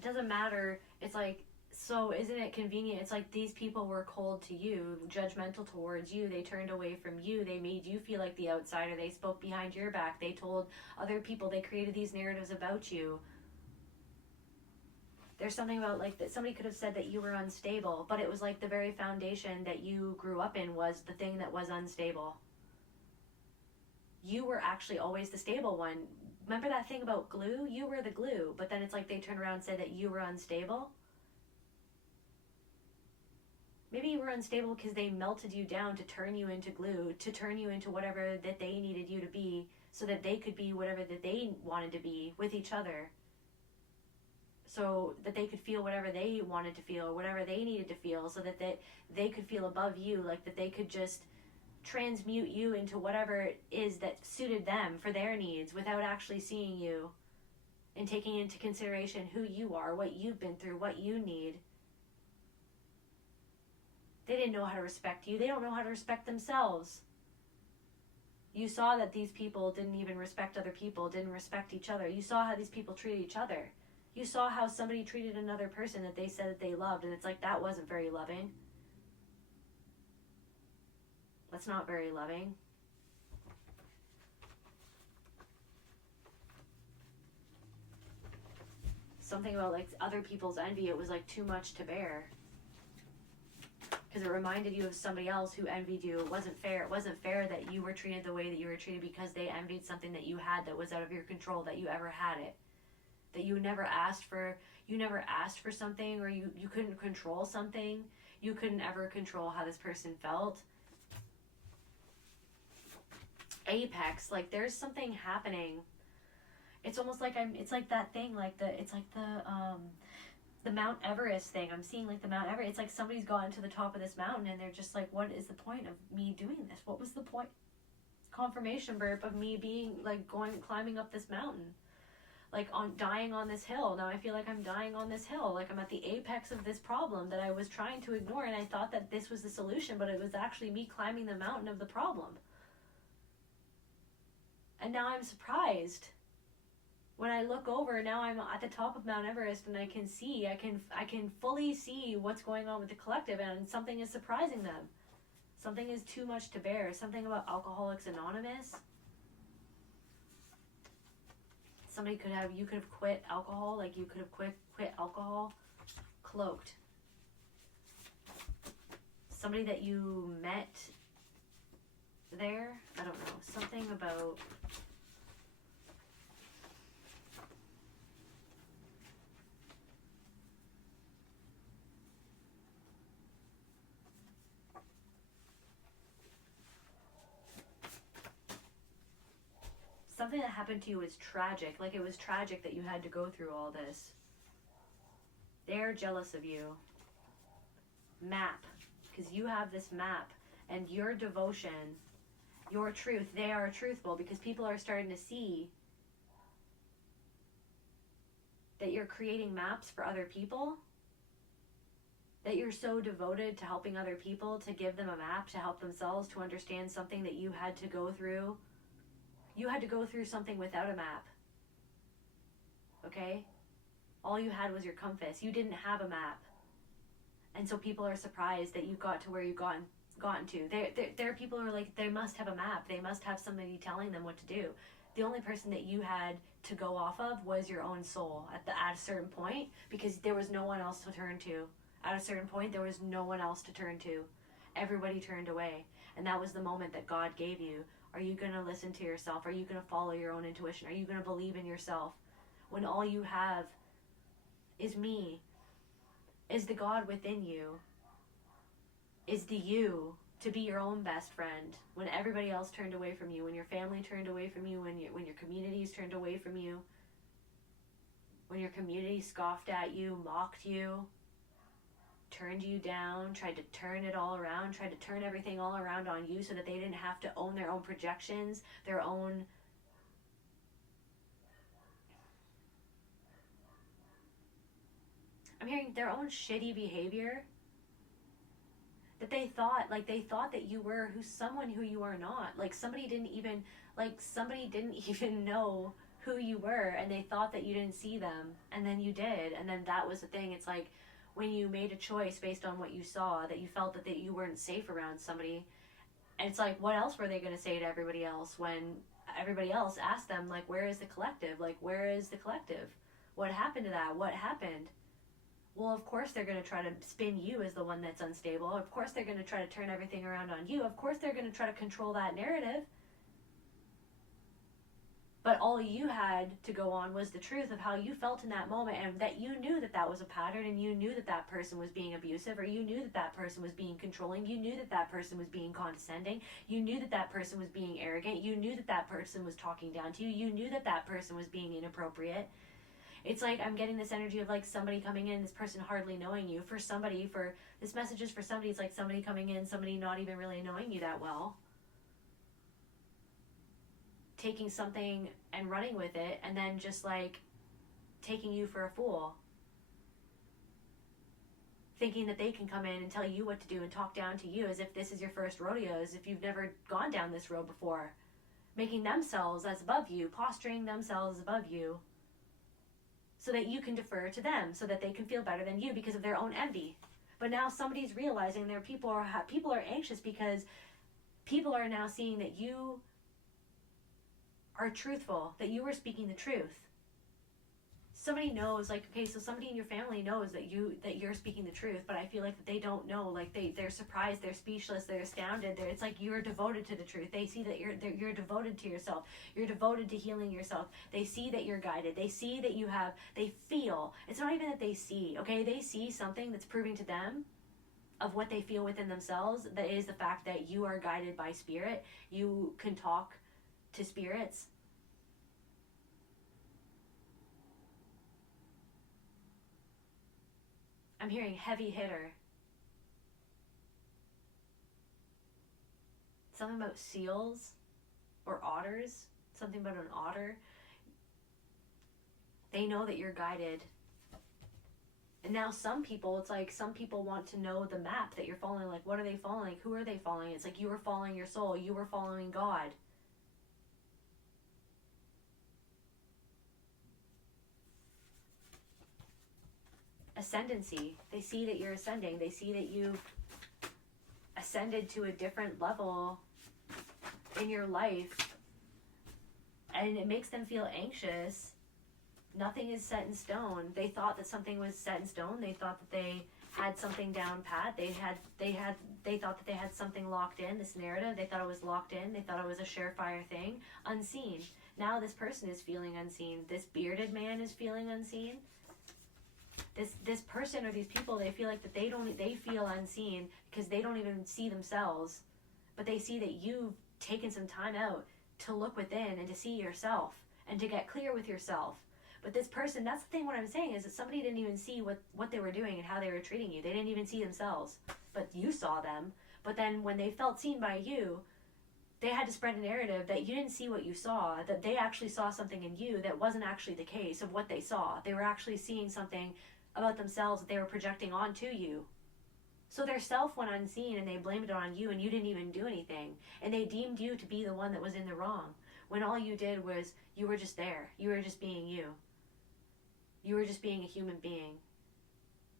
Doesn't matter. It's like, so isn't it convenient? It's like these people were cold to you, judgmental towards you. They turned away from you. They made you feel like the outsider. They spoke behind your back. They told other people. They created these narratives about you. There's something about like that somebody could have said that you were unstable, but it was like the very foundation that you grew up in was the thing that was unstable. You were actually always the stable one. Remember that thing about glue? You were the glue, but then it's like they turned around and said that you were unstable. Maybe you were unstable because they melted you down to turn you into glue, to turn you into whatever that they needed you to be, so that they could be whatever that they wanted to be with each other. So that they could feel whatever they wanted to feel, whatever they needed to feel, so that they could feel above you, like that they could just transmute you into whatever it is that suited them for their needs without actually seeing you and taking into consideration who you are, what you've been through, what you need. They didn't know how to respect you. They don't know how to respect themselves. You saw that these people didn't even respect other people, didn't respect each other. You saw how these people treated each other. You saw how somebody treated another person that they said that they loved, and it's like, that wasn't very loving. That's not very loving. something about like other people's envy, it was like too much to bear. Because it reminded you of somebody else who envied you. It wasn't fair. It wasn't fair that you were treated the way that you were treated because they envied something that you had that was out of your control, that you ever had it. That you never asked for something, or you couldn't control something. You couldn't ever control how this person felt. Apex, like there's something happening. It's almost like it's like that thing, it's like the Mount Everest thing. I'm seeing like the Mount Everest. It's like somebody's gotten to the top of this mountain and they're just like, what is the point of me doing this? What was the point? Confirmation burp of me being like climbing up this mountain. Like dying on this hill. Now I feel like I'm dying on this hill. Like I'm at the apex of this problem that I was trying to ignore, and I thought that this was the solution, but it was actually me climbing the mountain of the problem. And now I'm surprised. When I look over, now I'm at the top of Mount Everest and I can fully see what's going on with the collective, and something is surprising them. Something is too much to bear. Something about Alcoholics Anonymous. You could have quit alcohol, like you could have quit alcohol, cloaked. Somebody that you met there, I don't know, something about something that happened to you was tragic. Like it was tragic that you had to go through all this. They're jealous of you. Map. Because you have this map. And your devotion, your truth, they are truthful. Because people are starting to see that you're creating maps for other people. That you're so devoted to helping other people, to give them a map, to help themselves, to understand something that you had to go through. You had to go through something without a map. Okay? All you had was your compass. You didn't have a map. And so people are surprised that you got to where you've gotten to. There are people who are like, they must have a map. They must have somebody telling them what to do. The only person that you had to go off of was your own soul at a certain point, because there was no one else to turn to. At a certain point, there was no one else to turn to. Everybody turned away. And that was the moment that God gave you. Are you going to listen to yourself? Are you going to follow your own intuition? Are you going to believe in yourself? When all you have is me, is the God within you, is the you to be your own best friend. When everybody else turned away from you, when your family turned away from you, when your communities turned away from you, when your community scoffed at you, mocked you, turned you down, tried to turn it all around, tried to turn everything all around on you so that they didn't have to own their own projections, their own I'm hearing their own shitty behavior, that they thought that you were someone who you are not. Like somebody didn't even know who you were, and they thought that you didn't see them, and then you did, and then that was the thing. It's like when you made a choice based on what you saw, that you felt that you weren't safe around somebody, and it's like, what else were they going to say to everybody else when everybody else asked them, like, where is the collective? Like, where is the collective? What happened to that? What happened? Well, of course they're going to try to spin you as the one that's unstable. Of course they're going to try to turn everything around on you. Of course they're going to try to control that narrative. But all you had to go on was the truth of how you felt in that moment, and that you knew that that was a pattern, and you knew that that person was being abusive, or you knew that that person was being controlling. You knew that that person was being condescending. You knew that that person was being arrogant. You knew that that person was talking down to you. You knew that that person was being inappropriate. It's like I'm getting this energy of like somebody coming in, this person hardly knowing you. For this message is for somebody. It's like somebody coming in, somebody not even really knowing you that well, taking something and running with it, and then just like taking you for a fool, thinking that they can come in and tell you what to do and talk down to you as if this is your first rodeo, as if you've never gone down this road before, making themselves as above you, posturing themselves above you, so that you can defer to them, so that they can feel better than you because of their own envy. But now somebody's realizing people are anxious because people are now seeing that you are truthful, that you are speaking the truth. somebody knows, like, okay, so somebody in your family knows that you're speaking the truth, but I feel like that they don't know, like they're surprised, they're speechless, they're astounded. It's like you're devoted to the truth. They see that you're devoted to yourself. You're devoted to healing yourself. They see that you're guided. They see that they feel. It's not even that they see, okay? They see something that's proving to them of what they feel within themselves. That is the fact that you are guided by spirit. You can talk to spirits. I'm hearing heavy hitter. Something about seals or otters. Something about an otter. They know that you're guided. And now some people, it's like some people want to know the map that you're following. Like, what are they following? Who are they following? It's like you were following your soul. You were following God. Ascendancy. They see that you're ascending. They see that you've ascended to a different level in your life, and it makes them feel anxious. Nothing is set in stone. They thought that something was set in stone. They thought that they had something down pat. They thought that they had something locked in, this narrative. They thought it was locked in. They thought it was a surefire thing, unseen. Now this person is feeling unseen. This bearded man is feeling unseen. This person or these people, they feel like that they feel unseen because they don't even see themselves, but they see that you've taken some time out to look within and to see yourself and to get clear with yourself. But this person, that's the thing, what I'm saying is that somebody didn't even see what they were doing and how they were treating you. They didn't even see themselves, but you saw them. But then when they felt seen by you, they had to spread a narrative that you didn't see what you saw, that they actually saw something in you that wasn't actually the case of what they saw. They were actually seeing something about themselves that they were projecting onto you. So their self went unseen and they blamed it on you, and you didn't even do anything. And they deemed you to be the one that was in the wrong, when all you did was you were just there. You were just being you. You were just being a human being.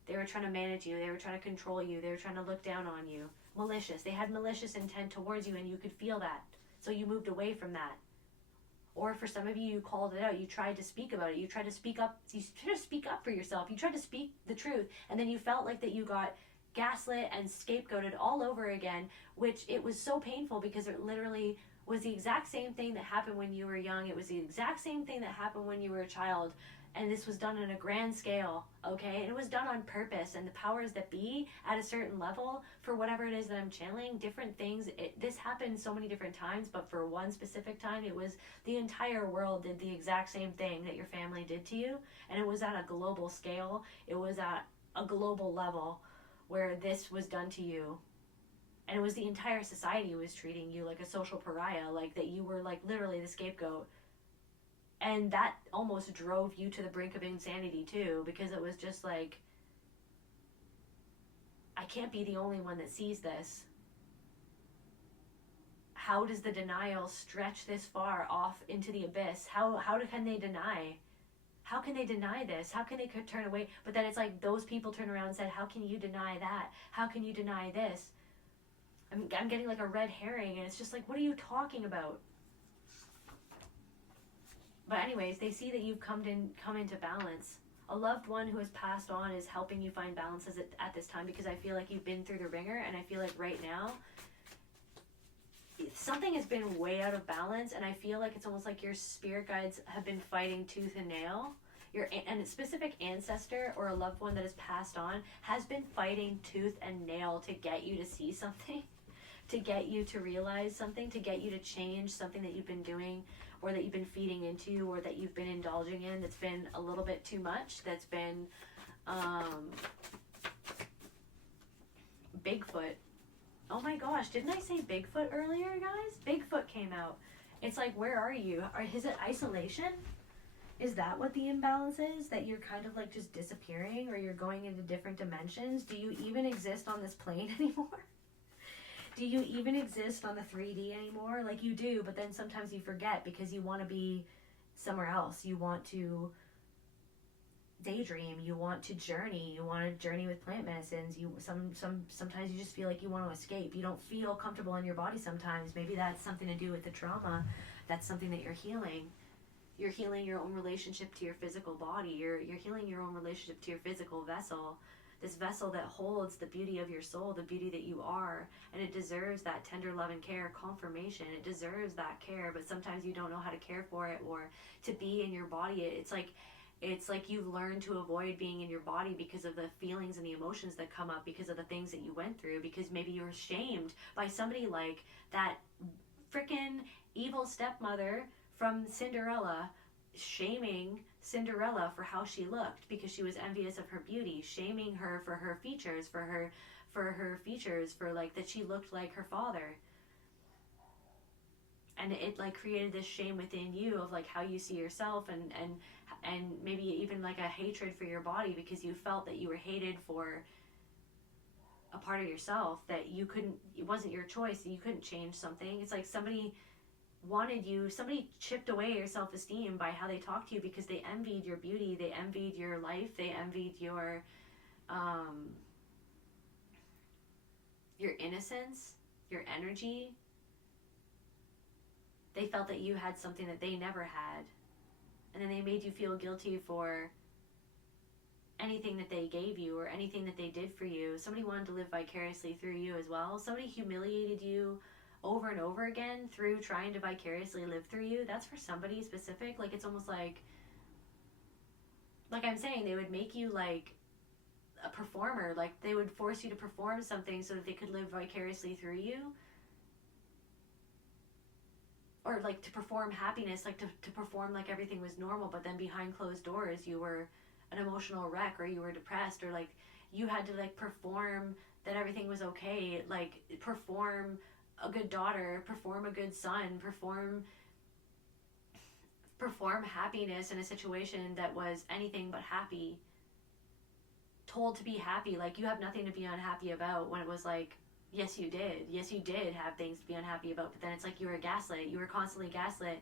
They were trying to manage you. They were trying to control you. They were trying to look down on you. Malicious. They had malicious intent towards you, and you could feel that. So you moved away from that. Or for some of you, you called it out. You tried to speak about it. You tried to speak up. You tried to speak up for yourself. You tried to speak the truth. And then you felt like that you got gaslit and scapegoated all over again, which it was so painful because it literally was the exact same thing that happened when you were young. It was the exact same thing that happened when you were a child. And this was done on a grand scale, okay? And it was done on purpose. And the powers that be at a certain level, for whatever it is that I'm channeling, different things, this happened so many different times, but for one specific time, it was the entire world did the exact same thing that your family did to you. And it was at a global scale. It was at a global level where this was done to you. And it was the entire society was treating you like a social pariah, like that you were like literally the scapegoat. And that almost drove you to the brink of insanity too, because it was just like, I can't be the only one that sees this. How does the denial stretch this far off into the abyss? How can they deny? How can they deny this? How can they turn away? But then it's like those people turn around and said, how can you deny that? How can you deny this? I'm getting like a red herring, and it's just like, what are you talking about? But anyways, they see that you've come into balance. A loved one who has passed on is helping you find balances at this time, because I feel like you've been through the ringer, and I feel like right now something has been way out of balance, and I feel like it's almost like your spirit guides have been fighting tooth and nail. And a specific ancestor or a loved one that has passed on has been fighting tooth and nail to get you to see something, to get you to realize something, to get you to change something that you've been doing, or that you've been feeding into, or that you've been indulging in that's been a little bit too much, that's been Bigfoot. Oh my gosh, didn't I say Bigfoot earlier, guys? Bigfoot came out. It's like, where are you? Is it isolation? Is that what the imbalance is? That you're kind of like just disappearing, or you're going into different dimensions? Do you even exist on this plane anymore? Do you even exist on the 3D anymore? Like you do, but then sometimes you forget because you want to be somewhere else. You want to daydream. You want to journey. You want to journey with plant medicines. Sometimes you just feel like you want to escape. You don't feel comfortable in your body sometimes. Maybe that's something to do with the trauma. That's something that you're healing. You're healing your own relationship to your physical body. You're healing your own relationship to your physical vessel. This vessel that holds the beauty of your soul, the beauty that you are, and it deserves that tender love and care, confirmation. It deserves that care, but sometimes you don't know how to care for it or to be in your body. It's like you've learned to avoid being in your body because of the feelings and the emotions that come up because of the things that you went through, because maybe you were shamed by somebody like that freaking evil stepmother from Cinderella, shaming Cinderella for how she looked because she was envious of her beauty, shaming her for her features, for her features, for like that she looked like her father. And it like created this shame within you of like how you see yourself, and maybe even like a hatred for your body because you felt that you were hated for a part of yourself that you couldn't, it wasn't your choice, you couldn't change something. It's like somebody wanted you, somebody chipped away your self-esteem by how they talked to you because they envied your beauty, they envied your life, they envied your innocence, your energy. They felt that you had something that they never had, and then they made you feel guilty for anything that they gave you or anything that they did for you. Somebody wanted to live vicariously through you as well. Somebody humiliated you over and over again through trying to vicariously live through you. That's for somebody specific. Like, it's almost like I'm saying, they would make you like a performer. Like, they would force you to perform something so that they could live vicariously through you. Or like to perform happiness, like to perform like everything was normal, but then behind closed doors you were an emotional wreck, or you were depressed, or like you had to like perform that everything was okay, like perform a good daughter, perform a good son, perform happiness in a situation that was anything but happy, told to be happy, like you have nothing to be unhappy about, when it was like, yes you did have things to be unhappy about, but then it's like you were gaslit, you were constantly gaslit.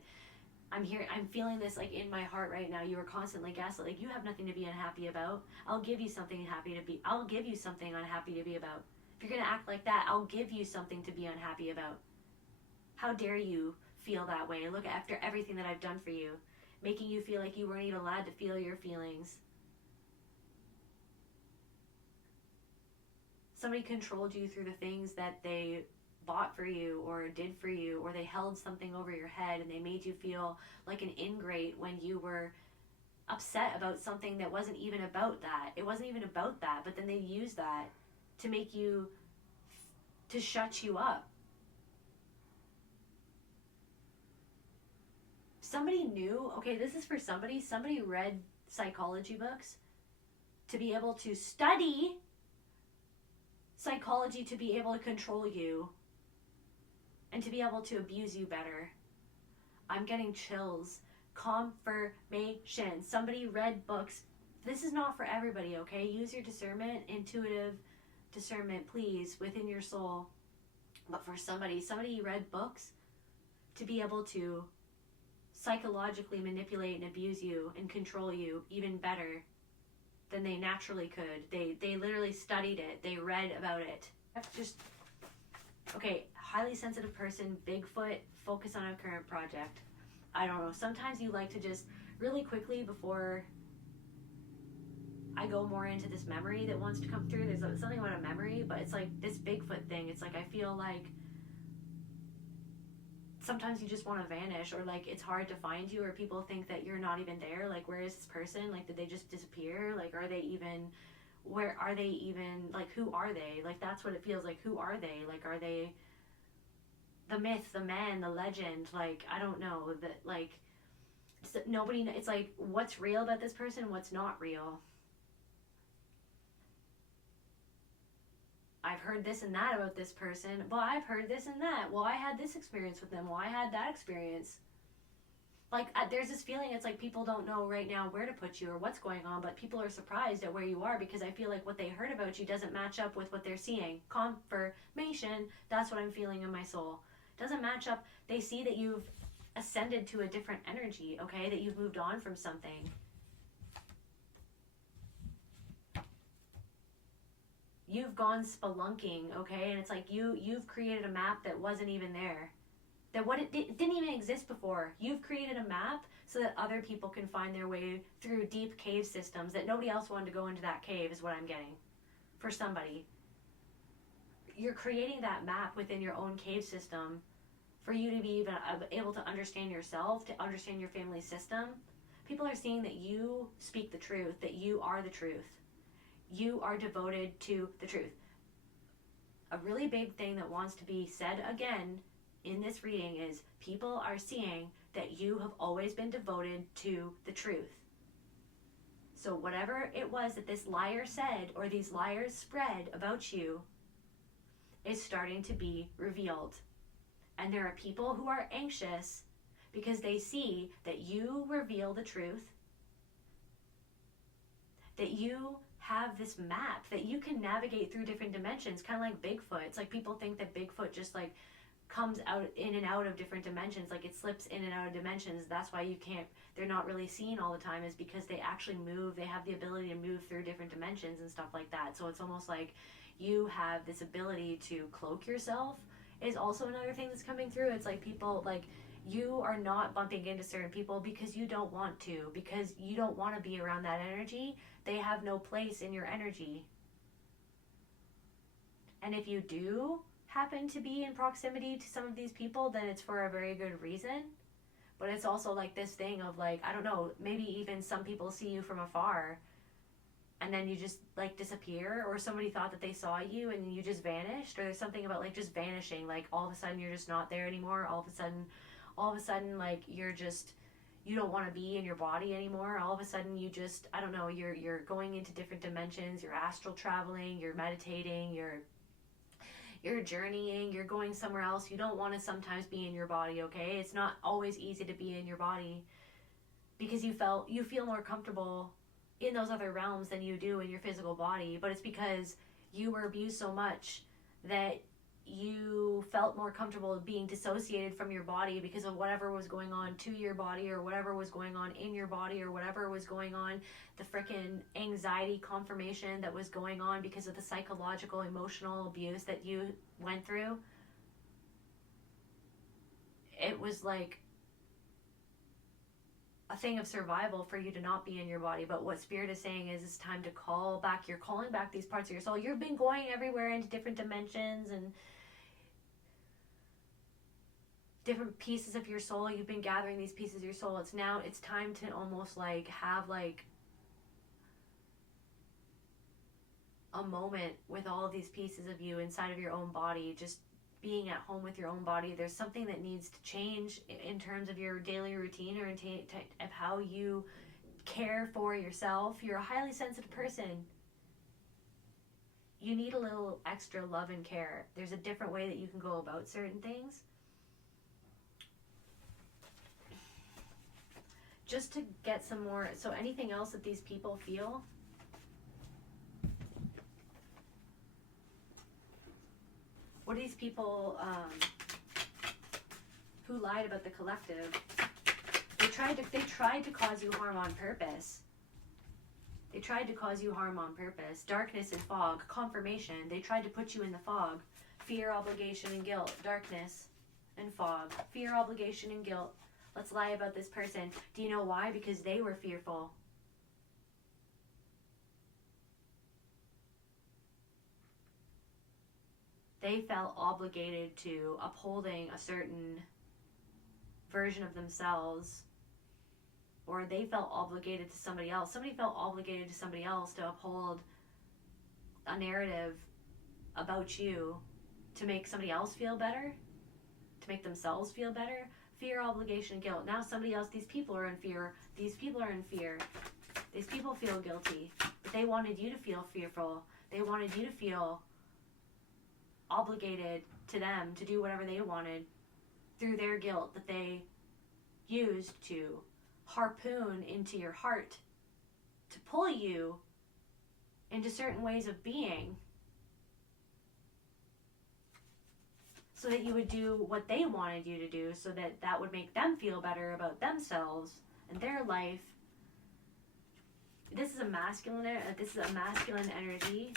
I'm feeling this like in my heart right now, you were constantly gaslit, like you have nothing to be unhappy about, I'll give you something unhappy to be about. If you're gonna act like that, I'll give you something to be unhappy about. How dare you feel that way? Look, after everything that I've done for you, making you feel like you weren't even allowed to feel your feelings. Somebody controlled you through the things that they bought for you or did for you, or they held something over your head and they made you feel like an ingrate when you were upset about something that wasn't even about that. It wasn't even about that, but then they used that to make you, to shut you up. Somebody knew, okay, this is for somebody read psychology books to be able to study psychology, to be able to control you and to be able to abuse you better. I'm getting chills. Confirmation. Somebody read books. This is not for everybody, okay? Use your discernment, intuitive discernment, please, within your soul. But for somebody read books to be able to psychologically manipulate and abuse you and control you even better than they naturally could. They literally studied it. They read about it. Just, okay, highly sensitive person, Bigfoot, focus on a current project. I don't know. Sometimes you like to just really quickly, before I go more into this memory that wants to come through. There's something about a memory, but it's like this Bigfoot thing. It's like I feel like sometimes you just want to vanish, or like it's hard to find you, or people think that you're not even there. Like, where is this person? Like, did they just disappear? Like, are they even, where are they even, like, who are they? Like, that's what it feels like. Who are they? Like, are they the myth, the man, the legend? Like, I don't know. That, like, nobody, it's like, what's real about this person, what's not real? I've heard this and that about this person. Well, I've heard this and that. Well, I had this experience with them. Well, I had that experience. Like, there's this feeling, it's like people don't know right now where to put you or what's going on, but people are surprised at where you are because I feel like what they heard about you doesn't match up with what they're seeing. Confirmation, that's what I'm feeling in my soul. Doesn't match up. They see that you've ascended to a different energy, okay? That you've moved on from something. You've gone spelunking, okay? And it's like you've created a map that wasn't even there. That it didn't even exist before. You've created a map so that other people can find their way through deep cave systems that nobody else wanted to go into that cave, is what I'm getting for somebody. You're creating that map within your own cave system for you to be even able to understand yourself, to understand your family system. People are seeing that you speak the truth, that you are the truth. You are devoted to the truth. A really big thing that wants to be said again in this reading is people are seeing that you have always been devoted to the truth. So whatever it was that this liar said or these liars spread about you is starting to be revealed. And there are people who are anxious because they see that you reveal the truth, that you have this map, that you can navigate through different dimensions, kind of like Bigfoot. It's like people think that Bigfoot just like comes out in and out of different dimensions, like it slips in and out of dimensions. That's why they're not really seen all the time, is because they actually move, they have the ability to move through different dimensions and stuff like that. So it's almost like you have this ability to cloak yourself is also another thing that's coming through. It's like people, like, you are not bumping into certain people because you don't want to, because you don't want to be around that energy. They have no place in your energy. And if you do happen to be in proximity to some of these people, then it's for a very good reason. But it's also like this thing of like, I don't know, maybe even some people see you from afar and then you just like disappear, or somebody thought that they saw you and you just vanished, or there's something about like just vanishing, like all of a sudden you're just not there anymore. All of a sudden like you don't want to be in your body anymore. All of a sudden you just, I don't know, you're going into different dimensions, you're astral traveling, you're meditating, you're journeying, you're going somewhere else. You don't want to sometimes be in your body, okay? It's not always easy to be in your body because you feel more comfortable in those other realms than you do in your physical body, but it's because you were abused so much that you felt more comfortable being dissociated from your body because of whatever was going on to your body, or whatever was going on in your body, or whatever was going on, the frickin' anxiety confirmation that was going on because of the psychological, emotional abuse that you went through. It was like a thing of survival for you to not be in your body. But what Spirit is saying is it's time to call back. You're calling back these parts of your soul. You've been going everywhere into different dimensions and different pieces of your soul. You've been gathering these pieces of your soul. It's time to almost like have like a moment with all of these pieces of you inside of your own body, just being at home with your own body. There's something that needs to change in terms of your daily routine, or of how you care for yourself. You're a highly sensitive person. You need a little extra love and care. There's a different way that you can go about certain things. Just to get some more, so anything else that these people feel? What are these people who lied about the collective? They tried to cause you harm on purpose. They tried to cause you harm on purpose. Darkness and fog, confirmation. They tried to put you in the fog. Fear, obligation, and guilt. Darkness and fog. Fear, obligation, and guilt. Let's lie about this person. Do you know why? Because they were fearful. They felt obligated to upholding a certain version of themselves, or they felt obligated to somebody else. Somebody felt obligated to somebody else to uphold a narrative about you to make somebody else feel better, to make themselves feel better. Fear, obligation, guilt. Now somebody else, these people are in fear. These people are in fear. These people feel guilty. But they wanted you to feel fearful. They wanted you to feel obligated to them to do whatever they wanted through their guilt that they used to harpoon into your heart, to pull you into certain ways of being so that you would do what they wanted you to do, so that that would make them feel better about themselves and their life. This is a masculine energy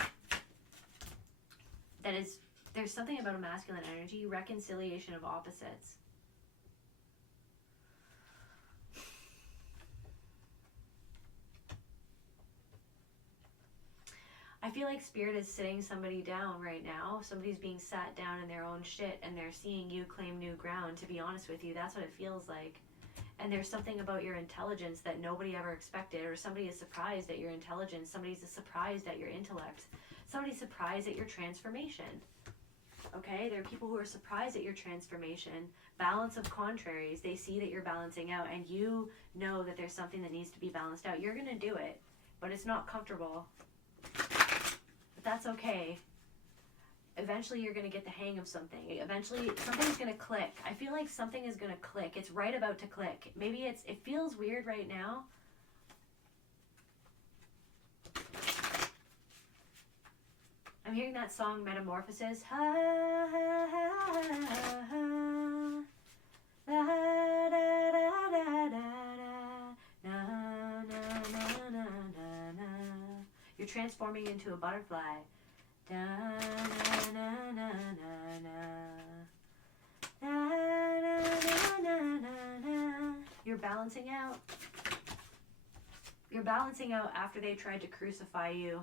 that is, there's something about a masculine energy, reconciliation of opposites. I feel like Spirit is sitting somebody down right now. Somebody's being sat down in their own shit and they're seeing you claim new ground, to be honest with you. That's what it feels like. And there's something about your intelligence that nobody ever expected, or somebody is surprised at your intelligence, somebody's surprised at your intellect, somebody's surprised at your transformation. Okay, there are people who are surprised at your transformation. Balance of contraries. They see that you're balancing out, and you know that there's something that needs to be balanced out. You're going to do it, but it's not comfortable. But that's okay. Eventually you're going to get the hang of something. Eventually something's going to click. I feel like something is going to click. It's right about to click. Maybe it feels weird right now. I'm hearing that song Metamorphosis. You're transforming into a butterfly. You're balancing out. You're balancing out after they tried to crucify you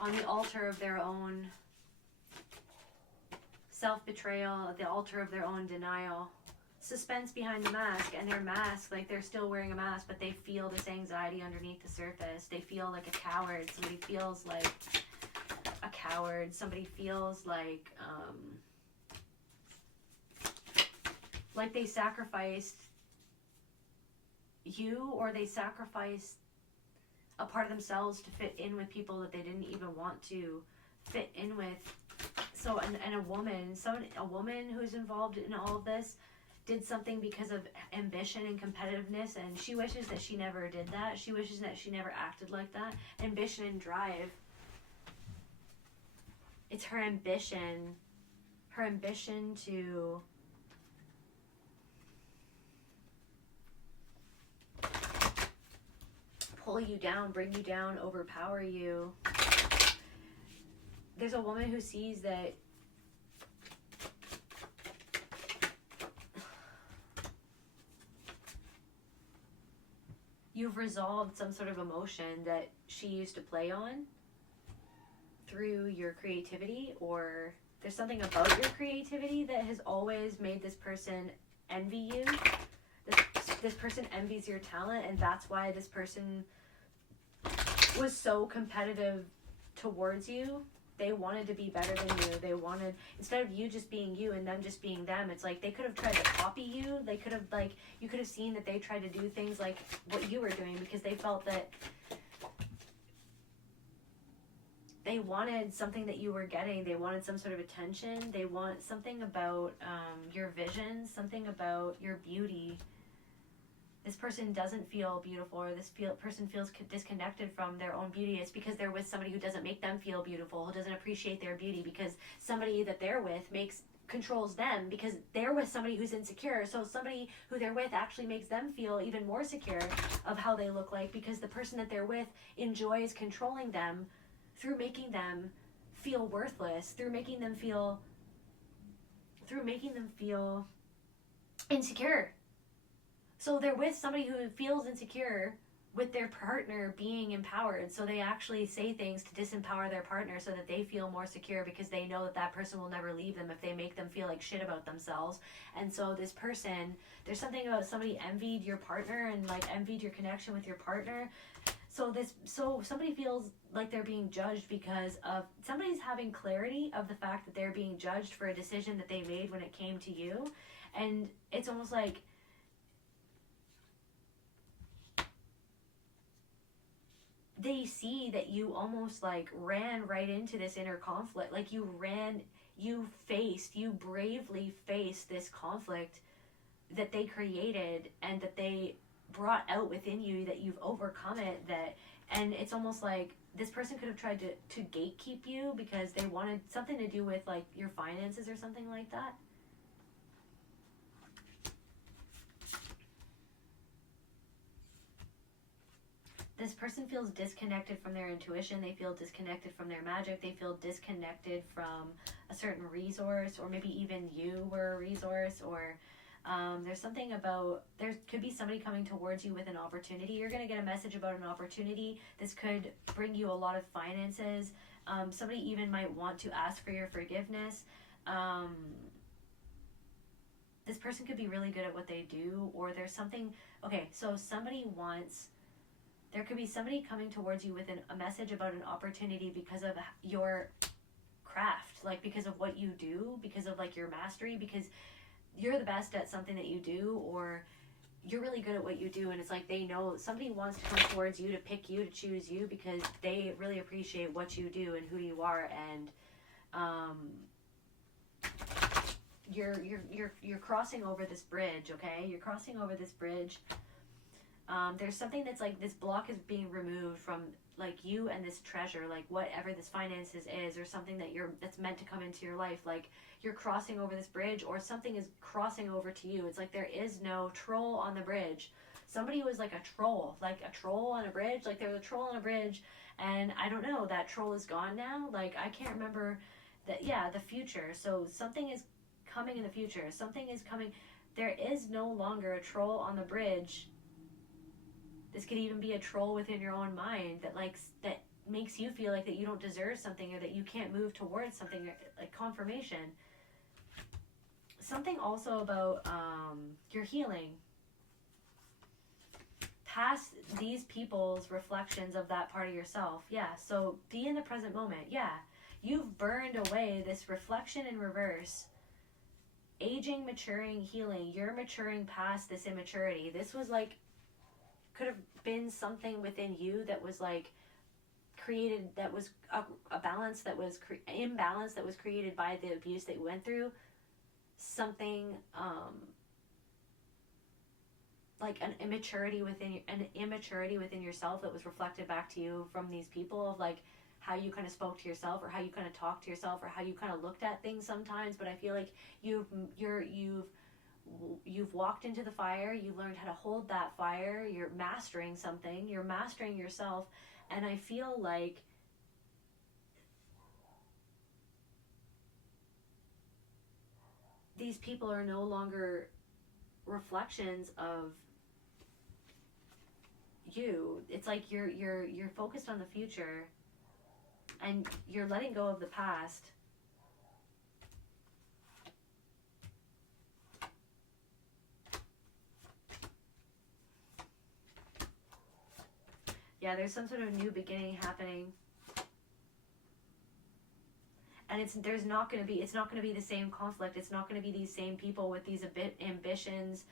on the altar of their own self-betrayal, at the altar of their own denial. Suspense behind the mask, and their mask, like they're still wearing a mask, but they feel this anxiety underneath the surface. They feel like a coward. Somebody feels like a coward. Somebody feels like they sacrificed you, or they sacrificed a part of themselves to fit in with people that they didn't even want to fit in with. So, and a woman who's involved in all of this did something because of ambition and competitiveness, and she wishes that she never did that. She wishes that she never acted like that. Ambition and drive. It's her ambition to pull you down, bring you down, overpower you. There's a woman who sees that you've resolved some sort of emotion that she used to play on through your creativity, or there's something about your creativity that has always made this person envy you. This person envies your talent, and that's why this person was so competitive towards you. They wanted to be better than you. They wanted, instead of you just being you and them just being them, it's like they could have tried to copy you. They could have, like, you could have seen that they tried to do things like what you were doing because they felt that they wanted something that you were getting. They wanted some sort of attention. They want something about your vision, something about your beauty. This person doesn't feel beautiful, or this person feels disconnected from their own beauty. It's because they're with somebody who doesn't make them feel beautiful, who doesn't appreciate their beauty, because somebody that they're with controls them, because they're with somebody who's insecure. So somebody who they're with actually makes them feel even more secure of how they look like, because the person that they're with enjoys controlling them through making them feel worthless, through making them feel insecure. So they're with somebody who feels insecure with their partner being empowered. So they actually say things to disempower their partner so that they feel more secure, because they know that that person will never leave them if they make them feel like shit about themselves. And so this person, there's something about somebody envied your partner and like envied your connection with your partner. So somebody feels like they're being judged because of somebody's having clarity of the fact that they're being judged for a decision that they made when it came to you. And it's almost like they see that you almost like ran right into this inner conflict. Like you bravely faced this conflict that they created and that they brought out within you, that you've overcome it, and it's almost like this person could have tried to gatekeep you because they wanted something to do with like your finances or something like that. This person feels disconnected from their intuition. They feel disconnected from their magic. They feel disconnected from a certain resource, or maybe even you were a resource, or There's something about, there could be somebody coming towards you with an opportunity. You're going to get a message about an opportunity. This could bring you a lot of finances. Somebody even might want to ask for your forgiveness. This person could be really good at what they do, or there's something, okay, so there could be somebody coming towards you with a message about an opportunity because of your craft, like because of what you do, because of like your mastery, because you're the best at something that you do, or you're really good at what you do, and it's like they know somebody wants to come towards you, to pick you, to choose you, because they really appreciate what you do and who you are, and you're crossing over this bridge, okay? You're crossing over this bridge. There's something that's like, this block is being removed from like you and this treasure, like whatever this finances is, or something that's meant to come into your life. Like you're crossing over this bridge, or something is crossing over to you. It's like there is no troll on the bridge. Somebody was like a troll on a bridge. Like there was a troll on a bridge, and I don't know, that troll is gone now. Like I can't remember that. Yeah, the future. So something is coming in the future. Something is coming. There is no longer a troll on the bridge. This could even be a troll within your own mind that makes you feel like that you don't deserve something, or that you can't move towards something, like confirmation. Something also about your healing. Past these people's reflections of that part of yourself. Yeah, so be in the present moment. Yeah, you've burned away this reflection in reverse. Aging, maturing, healing. You're maturing past this immaturity. This was like, could have been something within you that was like created, that was a balance that was imbalance that was created by the abuse that you went through. Something like an immaturity within yourself that was reflected back to you from these people, of like how you kind of spoke to yourself, or how you kind of talked to yourself, or how you kind of looked at things sometimes. But I feel like you've walked into the fire, you learned how to hold that fire, you're mastering something, you're mastering yourself, and I feel like these people are no longer reflections of you. It's like you're focused on the future, and you're letting go of the past. Yeah, there's some sort of new beginning happening. And it's not going to be the same conflict. It's not going to be these same people with these ambitions,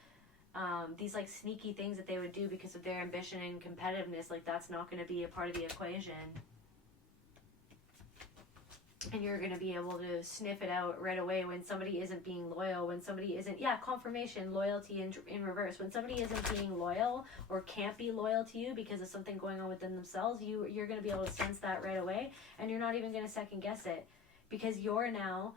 these like sneaky things that they would do because of their ambition and competitiveness. Like that's not going to be a part of the equation. And you're going to be able to sniff it out right away when somebody isn't being loyal, when somebody isn't, confirmation, loyalty in reverse. When somebody isn't being loyal or can't be loyal to you because of something going on within themselves, you're going to be able to sense that right away, and you're not even going to second guess it, because you're now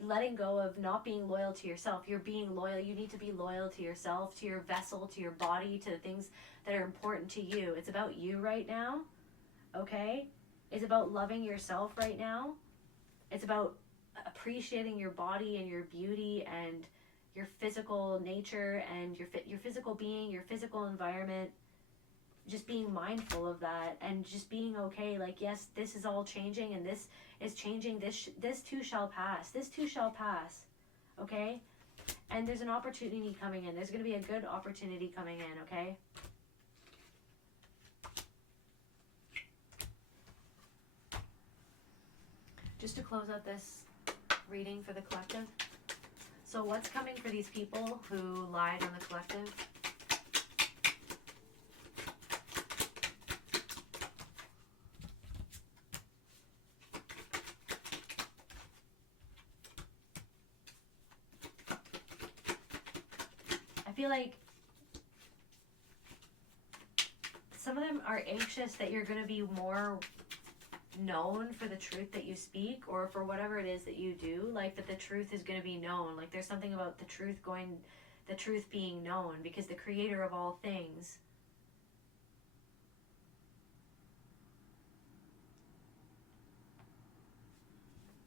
letting go of not being loyal to yourself. You're being loyal. You need to be loyal to yourself, to your vessel, to your body, to the things that are important to you. It's about you right now, okay? It's about loving yourself right now. It's about appreciating your body and your beauty and your physical nature and your physical being, your physical environment. Just being mindful of that and just being okay. Like, yes, this is all changing, and this is changing. This too shall pass. This too shall pass. Okay? And there's an opportunity coming in. There's going to be a good opportunity coming in, okay? Just to close out this reading for the collective. So what's coming for these people who lied on the collective? I feel like some of them are anxious that you're going to be more known for the truth that you speak, or for whatever it is that you do, like that the truth is going to be known. Like there's something about the truth being known, because the creator of all things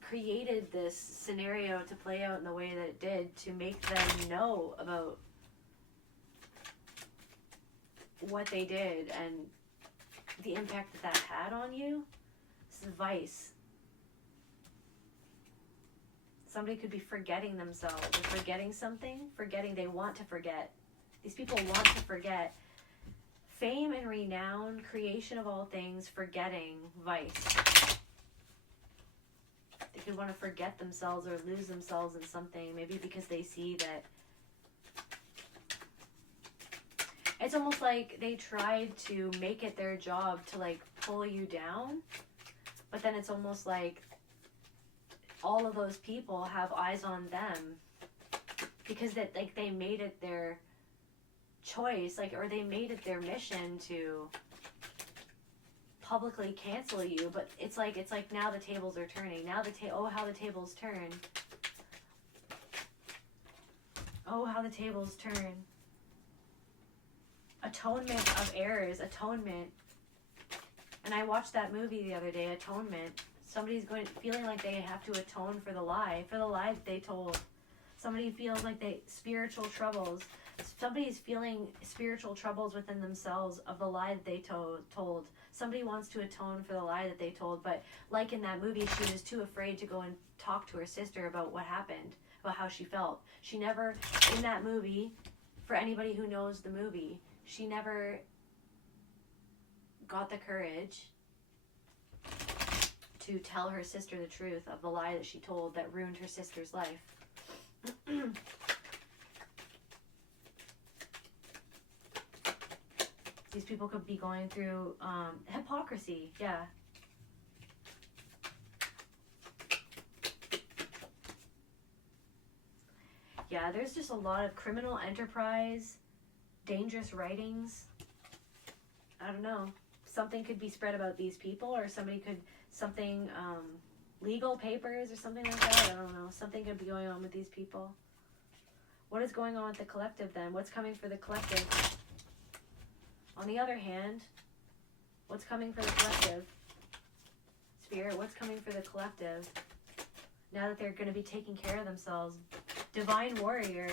created this scenario to play out in the way that it did, to make them know about what they did and the impact that that had on you. This is vice. Somebody could be forgetting themselves, or forgetting something, forgetting they want to forget. These people want to forget. Fame and renown, creation of all things, forgetting, vice. They could want to forget themselves or lose themselves in something, maybe because they see that. It's almost like they tried to make it their job to like pull you down, but then it's almost like all of those people have eyes on them because that, like, they made it their choice, like, or they made it their mission to publicly cancel you. But it's like now the tables are turning. Now oh, how the tables turn. Oh, how the tables turn. Atonement of errors, atonement. And I watched that movie the other day, Atonement. Somebody's feeling like they have to atone for the lie that they told. Somebody feels like spiritual troubles. Somebody's feeling spiritual troubles within themselves of the lie that they told. Somebody wants to atone for the lie that they told, but like in that movie, she was too afraid to go and talk to her sister about what happened, about how she felt. She never, in that movie, for anybody who knows the movie, she never got the courage to tell her sister the truth of the lie that she told that ruined her sister's life. These people could be going through hypocrisy, yeah. Yeah, there's just a lot of criminal enterprise, dangerous writings. I don't know. Something could be spread about these people, or something, legal papers or something like that. I don't know. Something could be going on with these people. What is going on with the collective then? What's coming for the collective? On the other hand, what's coming for the collective? Spirit, what's coming for the collective? Now that they're going to be taking care of themselves. Divine warrior.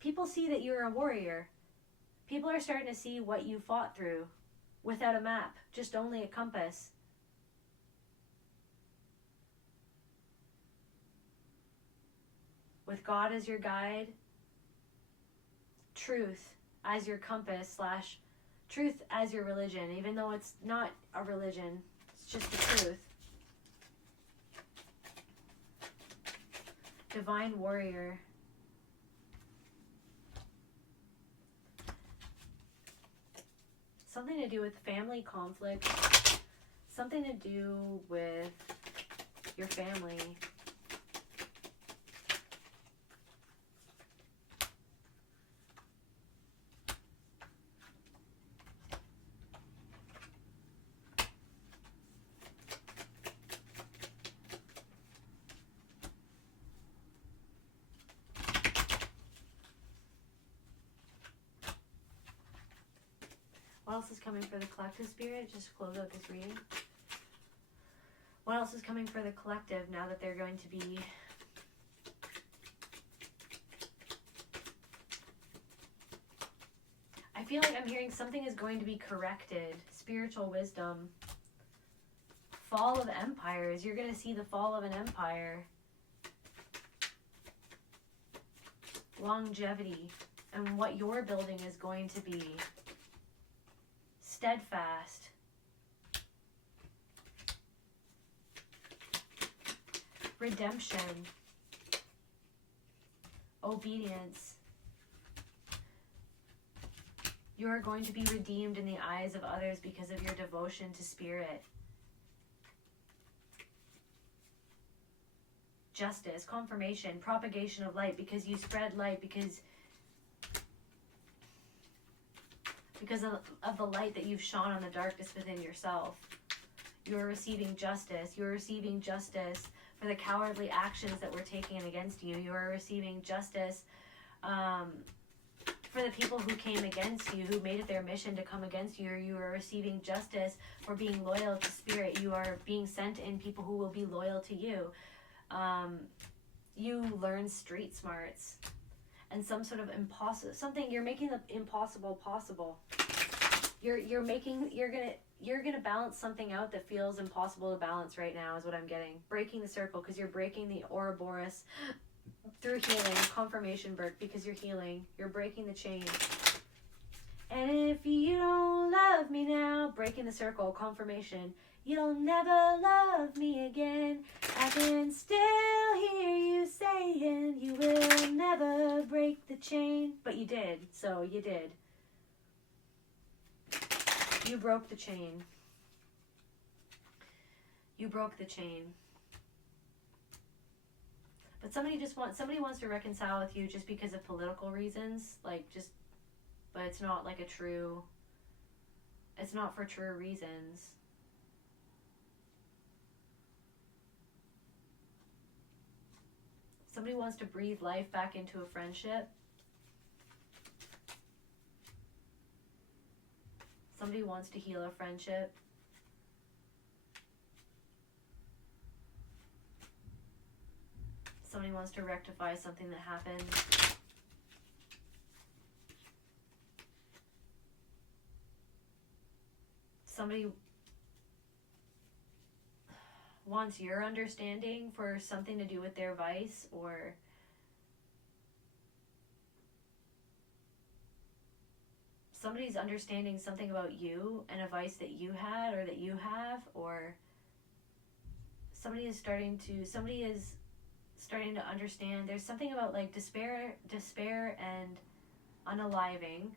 People see that you're a warrior. People are starting to see what you fought through without a map, just only a compass. With God as your guide, truth as your compass / truth as your religion, even though it's not a religion, it's just the truth. Divine warrior. Something to do with family conflict. Something to do with your family. What else is coming for the collective, Spirit? Just close out this reading. What else is coming for the collective now that they're going to be I feel like I'm hearing something is going to be corrected. Spiritual wisdom. Fall of empires. You're going to see the fall of an empire. Longevity. And what you're building is going to be steadfast. Redemption. Obedience. You are going to be redeemed in the eyes of others because of your devotion to Spirit. Justice, confirmation, propagation of light, because you spread light, because of the light that you've shone on the darkness within yourself. You are receiving justice. You are receiving justice for the cowardly actions that were taken against you. You are receiving justice for the people who came against you, who made it their mission to come against you, or you are receiving justice for being loyal to spirit. You are being sent in people who will be loyal to you. You learn street smarts and some sort of something. You're making the impossible possible. You're gonna balance something out that feels impossible to balance right now, is what I'm getting. Breaking the circle, because you're breaking the Ouroboros through healing. Confirmation, Burke, because you're healing. You're breaking the chain. And if you don't love me now, breaking the circle. Confirmation. You'll never love me again. I can still hear you saying you will never break the chain. But you did. So you did. You broke the chain. You broke the chain. But somebody wants to reconcile with you just because of political reasons, but it's not like it's not for true reasons. Somebody wants to breathe life back into a friendship. Somebody wants to heal a friendship. Somebody wants to rectify something that happened. Somebody wants your understanding for something to do with their vice, or somebody's understanding something about you and a vice that you had or that you have, or somebody is starting to understand. There's something about like despair and unaliving,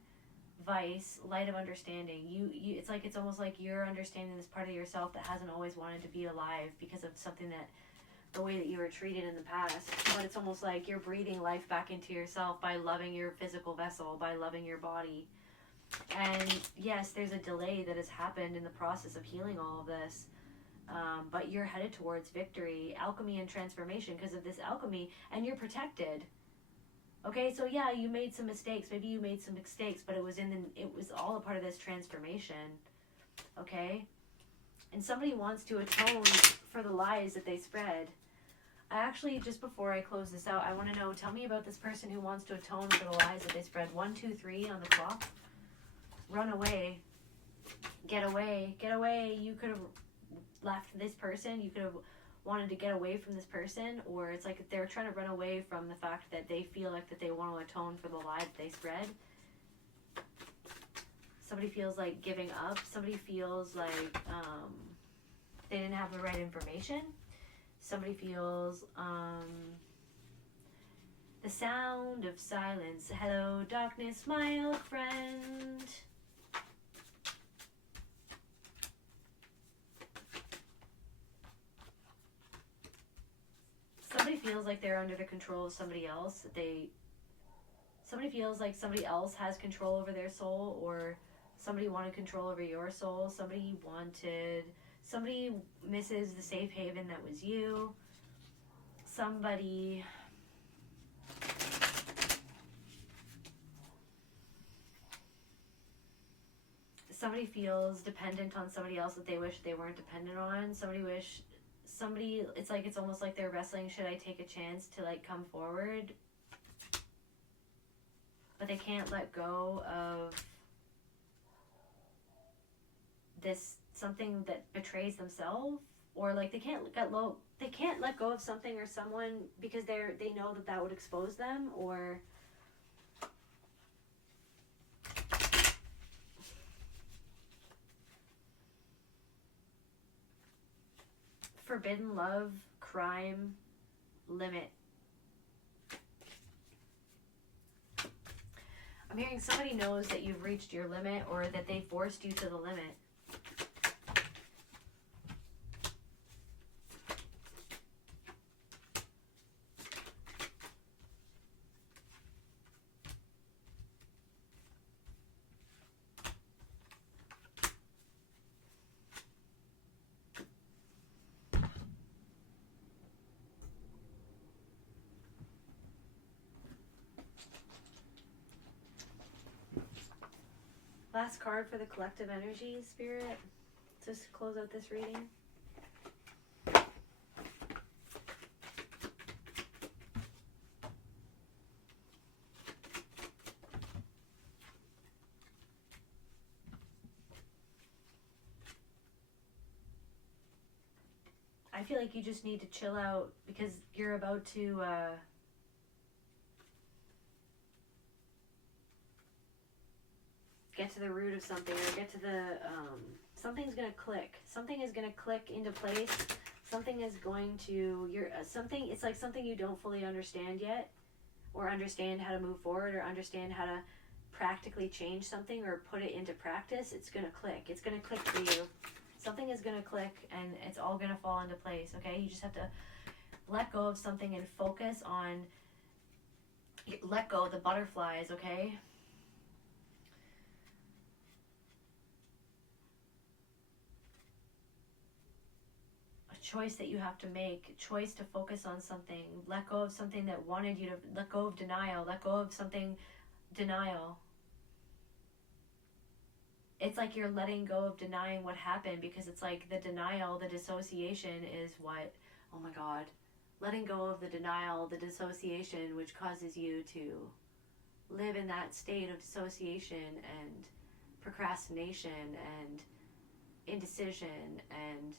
vice, light of understanding. It's almost like you're understanding this part of yourself that hasn't always wanted to be alive because of something the way that you were treated in the past. But it's almost like you're breathing life back into yourself by loving your physical vessel, by loving your body. And yes, there's a delay that has happened in the process of healing all of this. But you're headed towards victory, alchemy, and transformation because of this alchemy, and you're protected. Okay, so yeah, you made some mistakes. Maybe you made some mistakes, but it was all a part of this transformation. Okay? And somebody wants to atone for the lies that they spread. I actually, just before I close this out, I want to know, tell me about this person who wants to atone for the lies that they spread. 1, 2, 3 on the clock. Run away. Get away. Get away. You could have left this person. You could have wanted to get away from this person, or it's like they're trying to run away from the fact that they feel like that they want to atone for the lie that they spread. Somebody feels like giving up. Somebody feels like they didn't have the right information. Somebody feels the sound of silence. Hello, darkness, my old friend. Somebody feels like they're under the control of somebody else. Somebody feels like somebody else has control over their soul, or somebody wanted control over your soul. Somebody misses the safe haven that was you. Somebody feels dependent on somebody else that they wish they weren't dependent on. It's almost like they're wrestling, should I take a chance to like come forward? But they can't let go of this, something that betrays themselves, or like they can't let go of something or someone because they know that would expose them, or forbidden love, crime, limit. I'm hearing somebody knows that you've reached your limit, or that they forced you to the limit. Last card for the collective energy, Spirit, just to close out this reading. I feel like you just need to chill out because you're about to get to the root of something, or get to the something's gonna click. Something is gonna click into place. Something is going to something. It's like something you don't fully understand yet, or understand how to move forward, or understand how to practically change something or put it into practice. It's gonna click. It's gonna click for you. Something is gonna click, and it's all gonna fall into place. Okay, you just have to let go of something and focus on. Let go of the butterflies. Okay. Choice that you have to make, choice to focus on something, let go of something that wanted you to, let go of denial, let go of something, denial. It's like you're letting go of denying what happened, because it's like the denial, the dissociation is what, oh my God, letting go of the denial, the dissociation, which causes you to live in that state of dissociation and procrastination and indecision and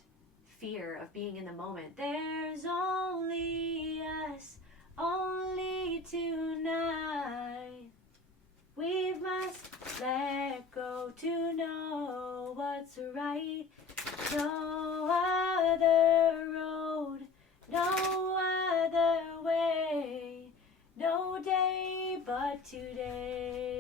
fear of being in the moment. There's only us, only tonight. We must let go to know what's right. No other road, no other way, no day but today.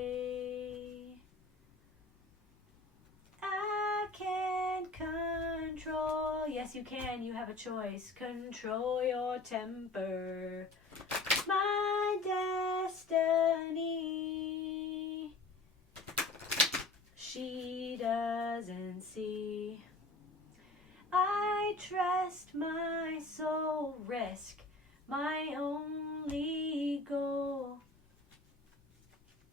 I can't control. Yes, you can. You have a choice. Control your temper. My destiny. She doesn't see. I trust my soul. Risk. My only goal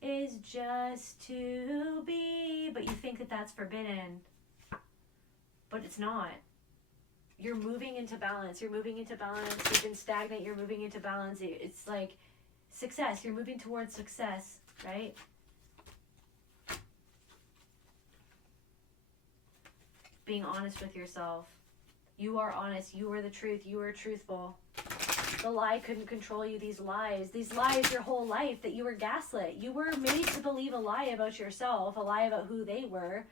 is just to be. But you think that that's forbidden. But it's not. You're moving into balance. You're moving into balance. You've been stagnant. You're moving into balance. It's like success. You're moving towards success, right? Being honest with yourself. You are honest. You are the truth. You are truthful. The lie couldn't control you. These lies your whole life, that you were gaslit. You were made to believe a lie about yourself, a lie about who they were.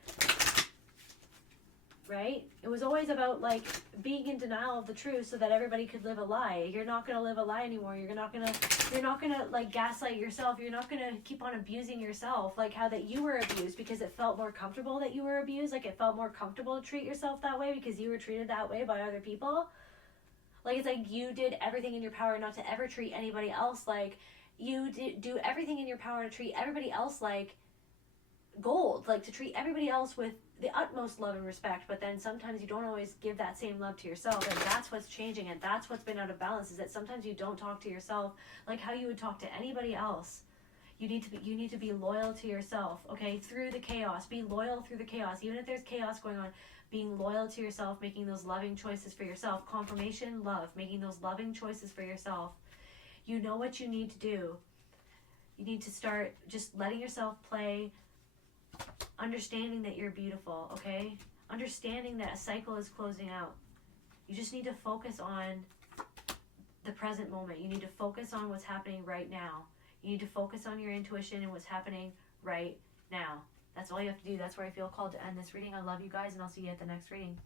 Right? It was always about like being in denial of the truth so that everybody could live a lie. You're not going to live a lie anymore. You're not going to like gaslight yourself. You're not going to keep on abusing yourself, like how that you were abused because it felt more comfortable that you were abused. Like it felt more comfortable to treat yourself that way because you were treated that way by other people. Like it's like you did everything in your power not to ever treat anybody else like you do everything in your power to treat everybody else like gold, like to treat everybody else with the utmost love and respect, but then sometimes you don't always give that same love to yourself, and that's what's changing, and that's what's been out of balance, is that sometimes you don't talk to yourself like how you would talk to anybody else. You need to be loyal to yourself, okay, through the chaos. Be loyal through the chaos, even if there's chaos going on. Being loyal to yourself, making those loving choices for yourself. Confirmation, love, making those loving choices for yourself. You know what you need to do. You need to start just letting yourself play, understanding that you're beautiful, okay? Understanding that a cycle is closing out. You just need to focus on the present moment. You need to focus on what's happening right now. You need to focus on your intuition and what's happening right now. That's all you have to do. That's where I feel called to end this reading. I love you guys, and I'll see you at the next reading.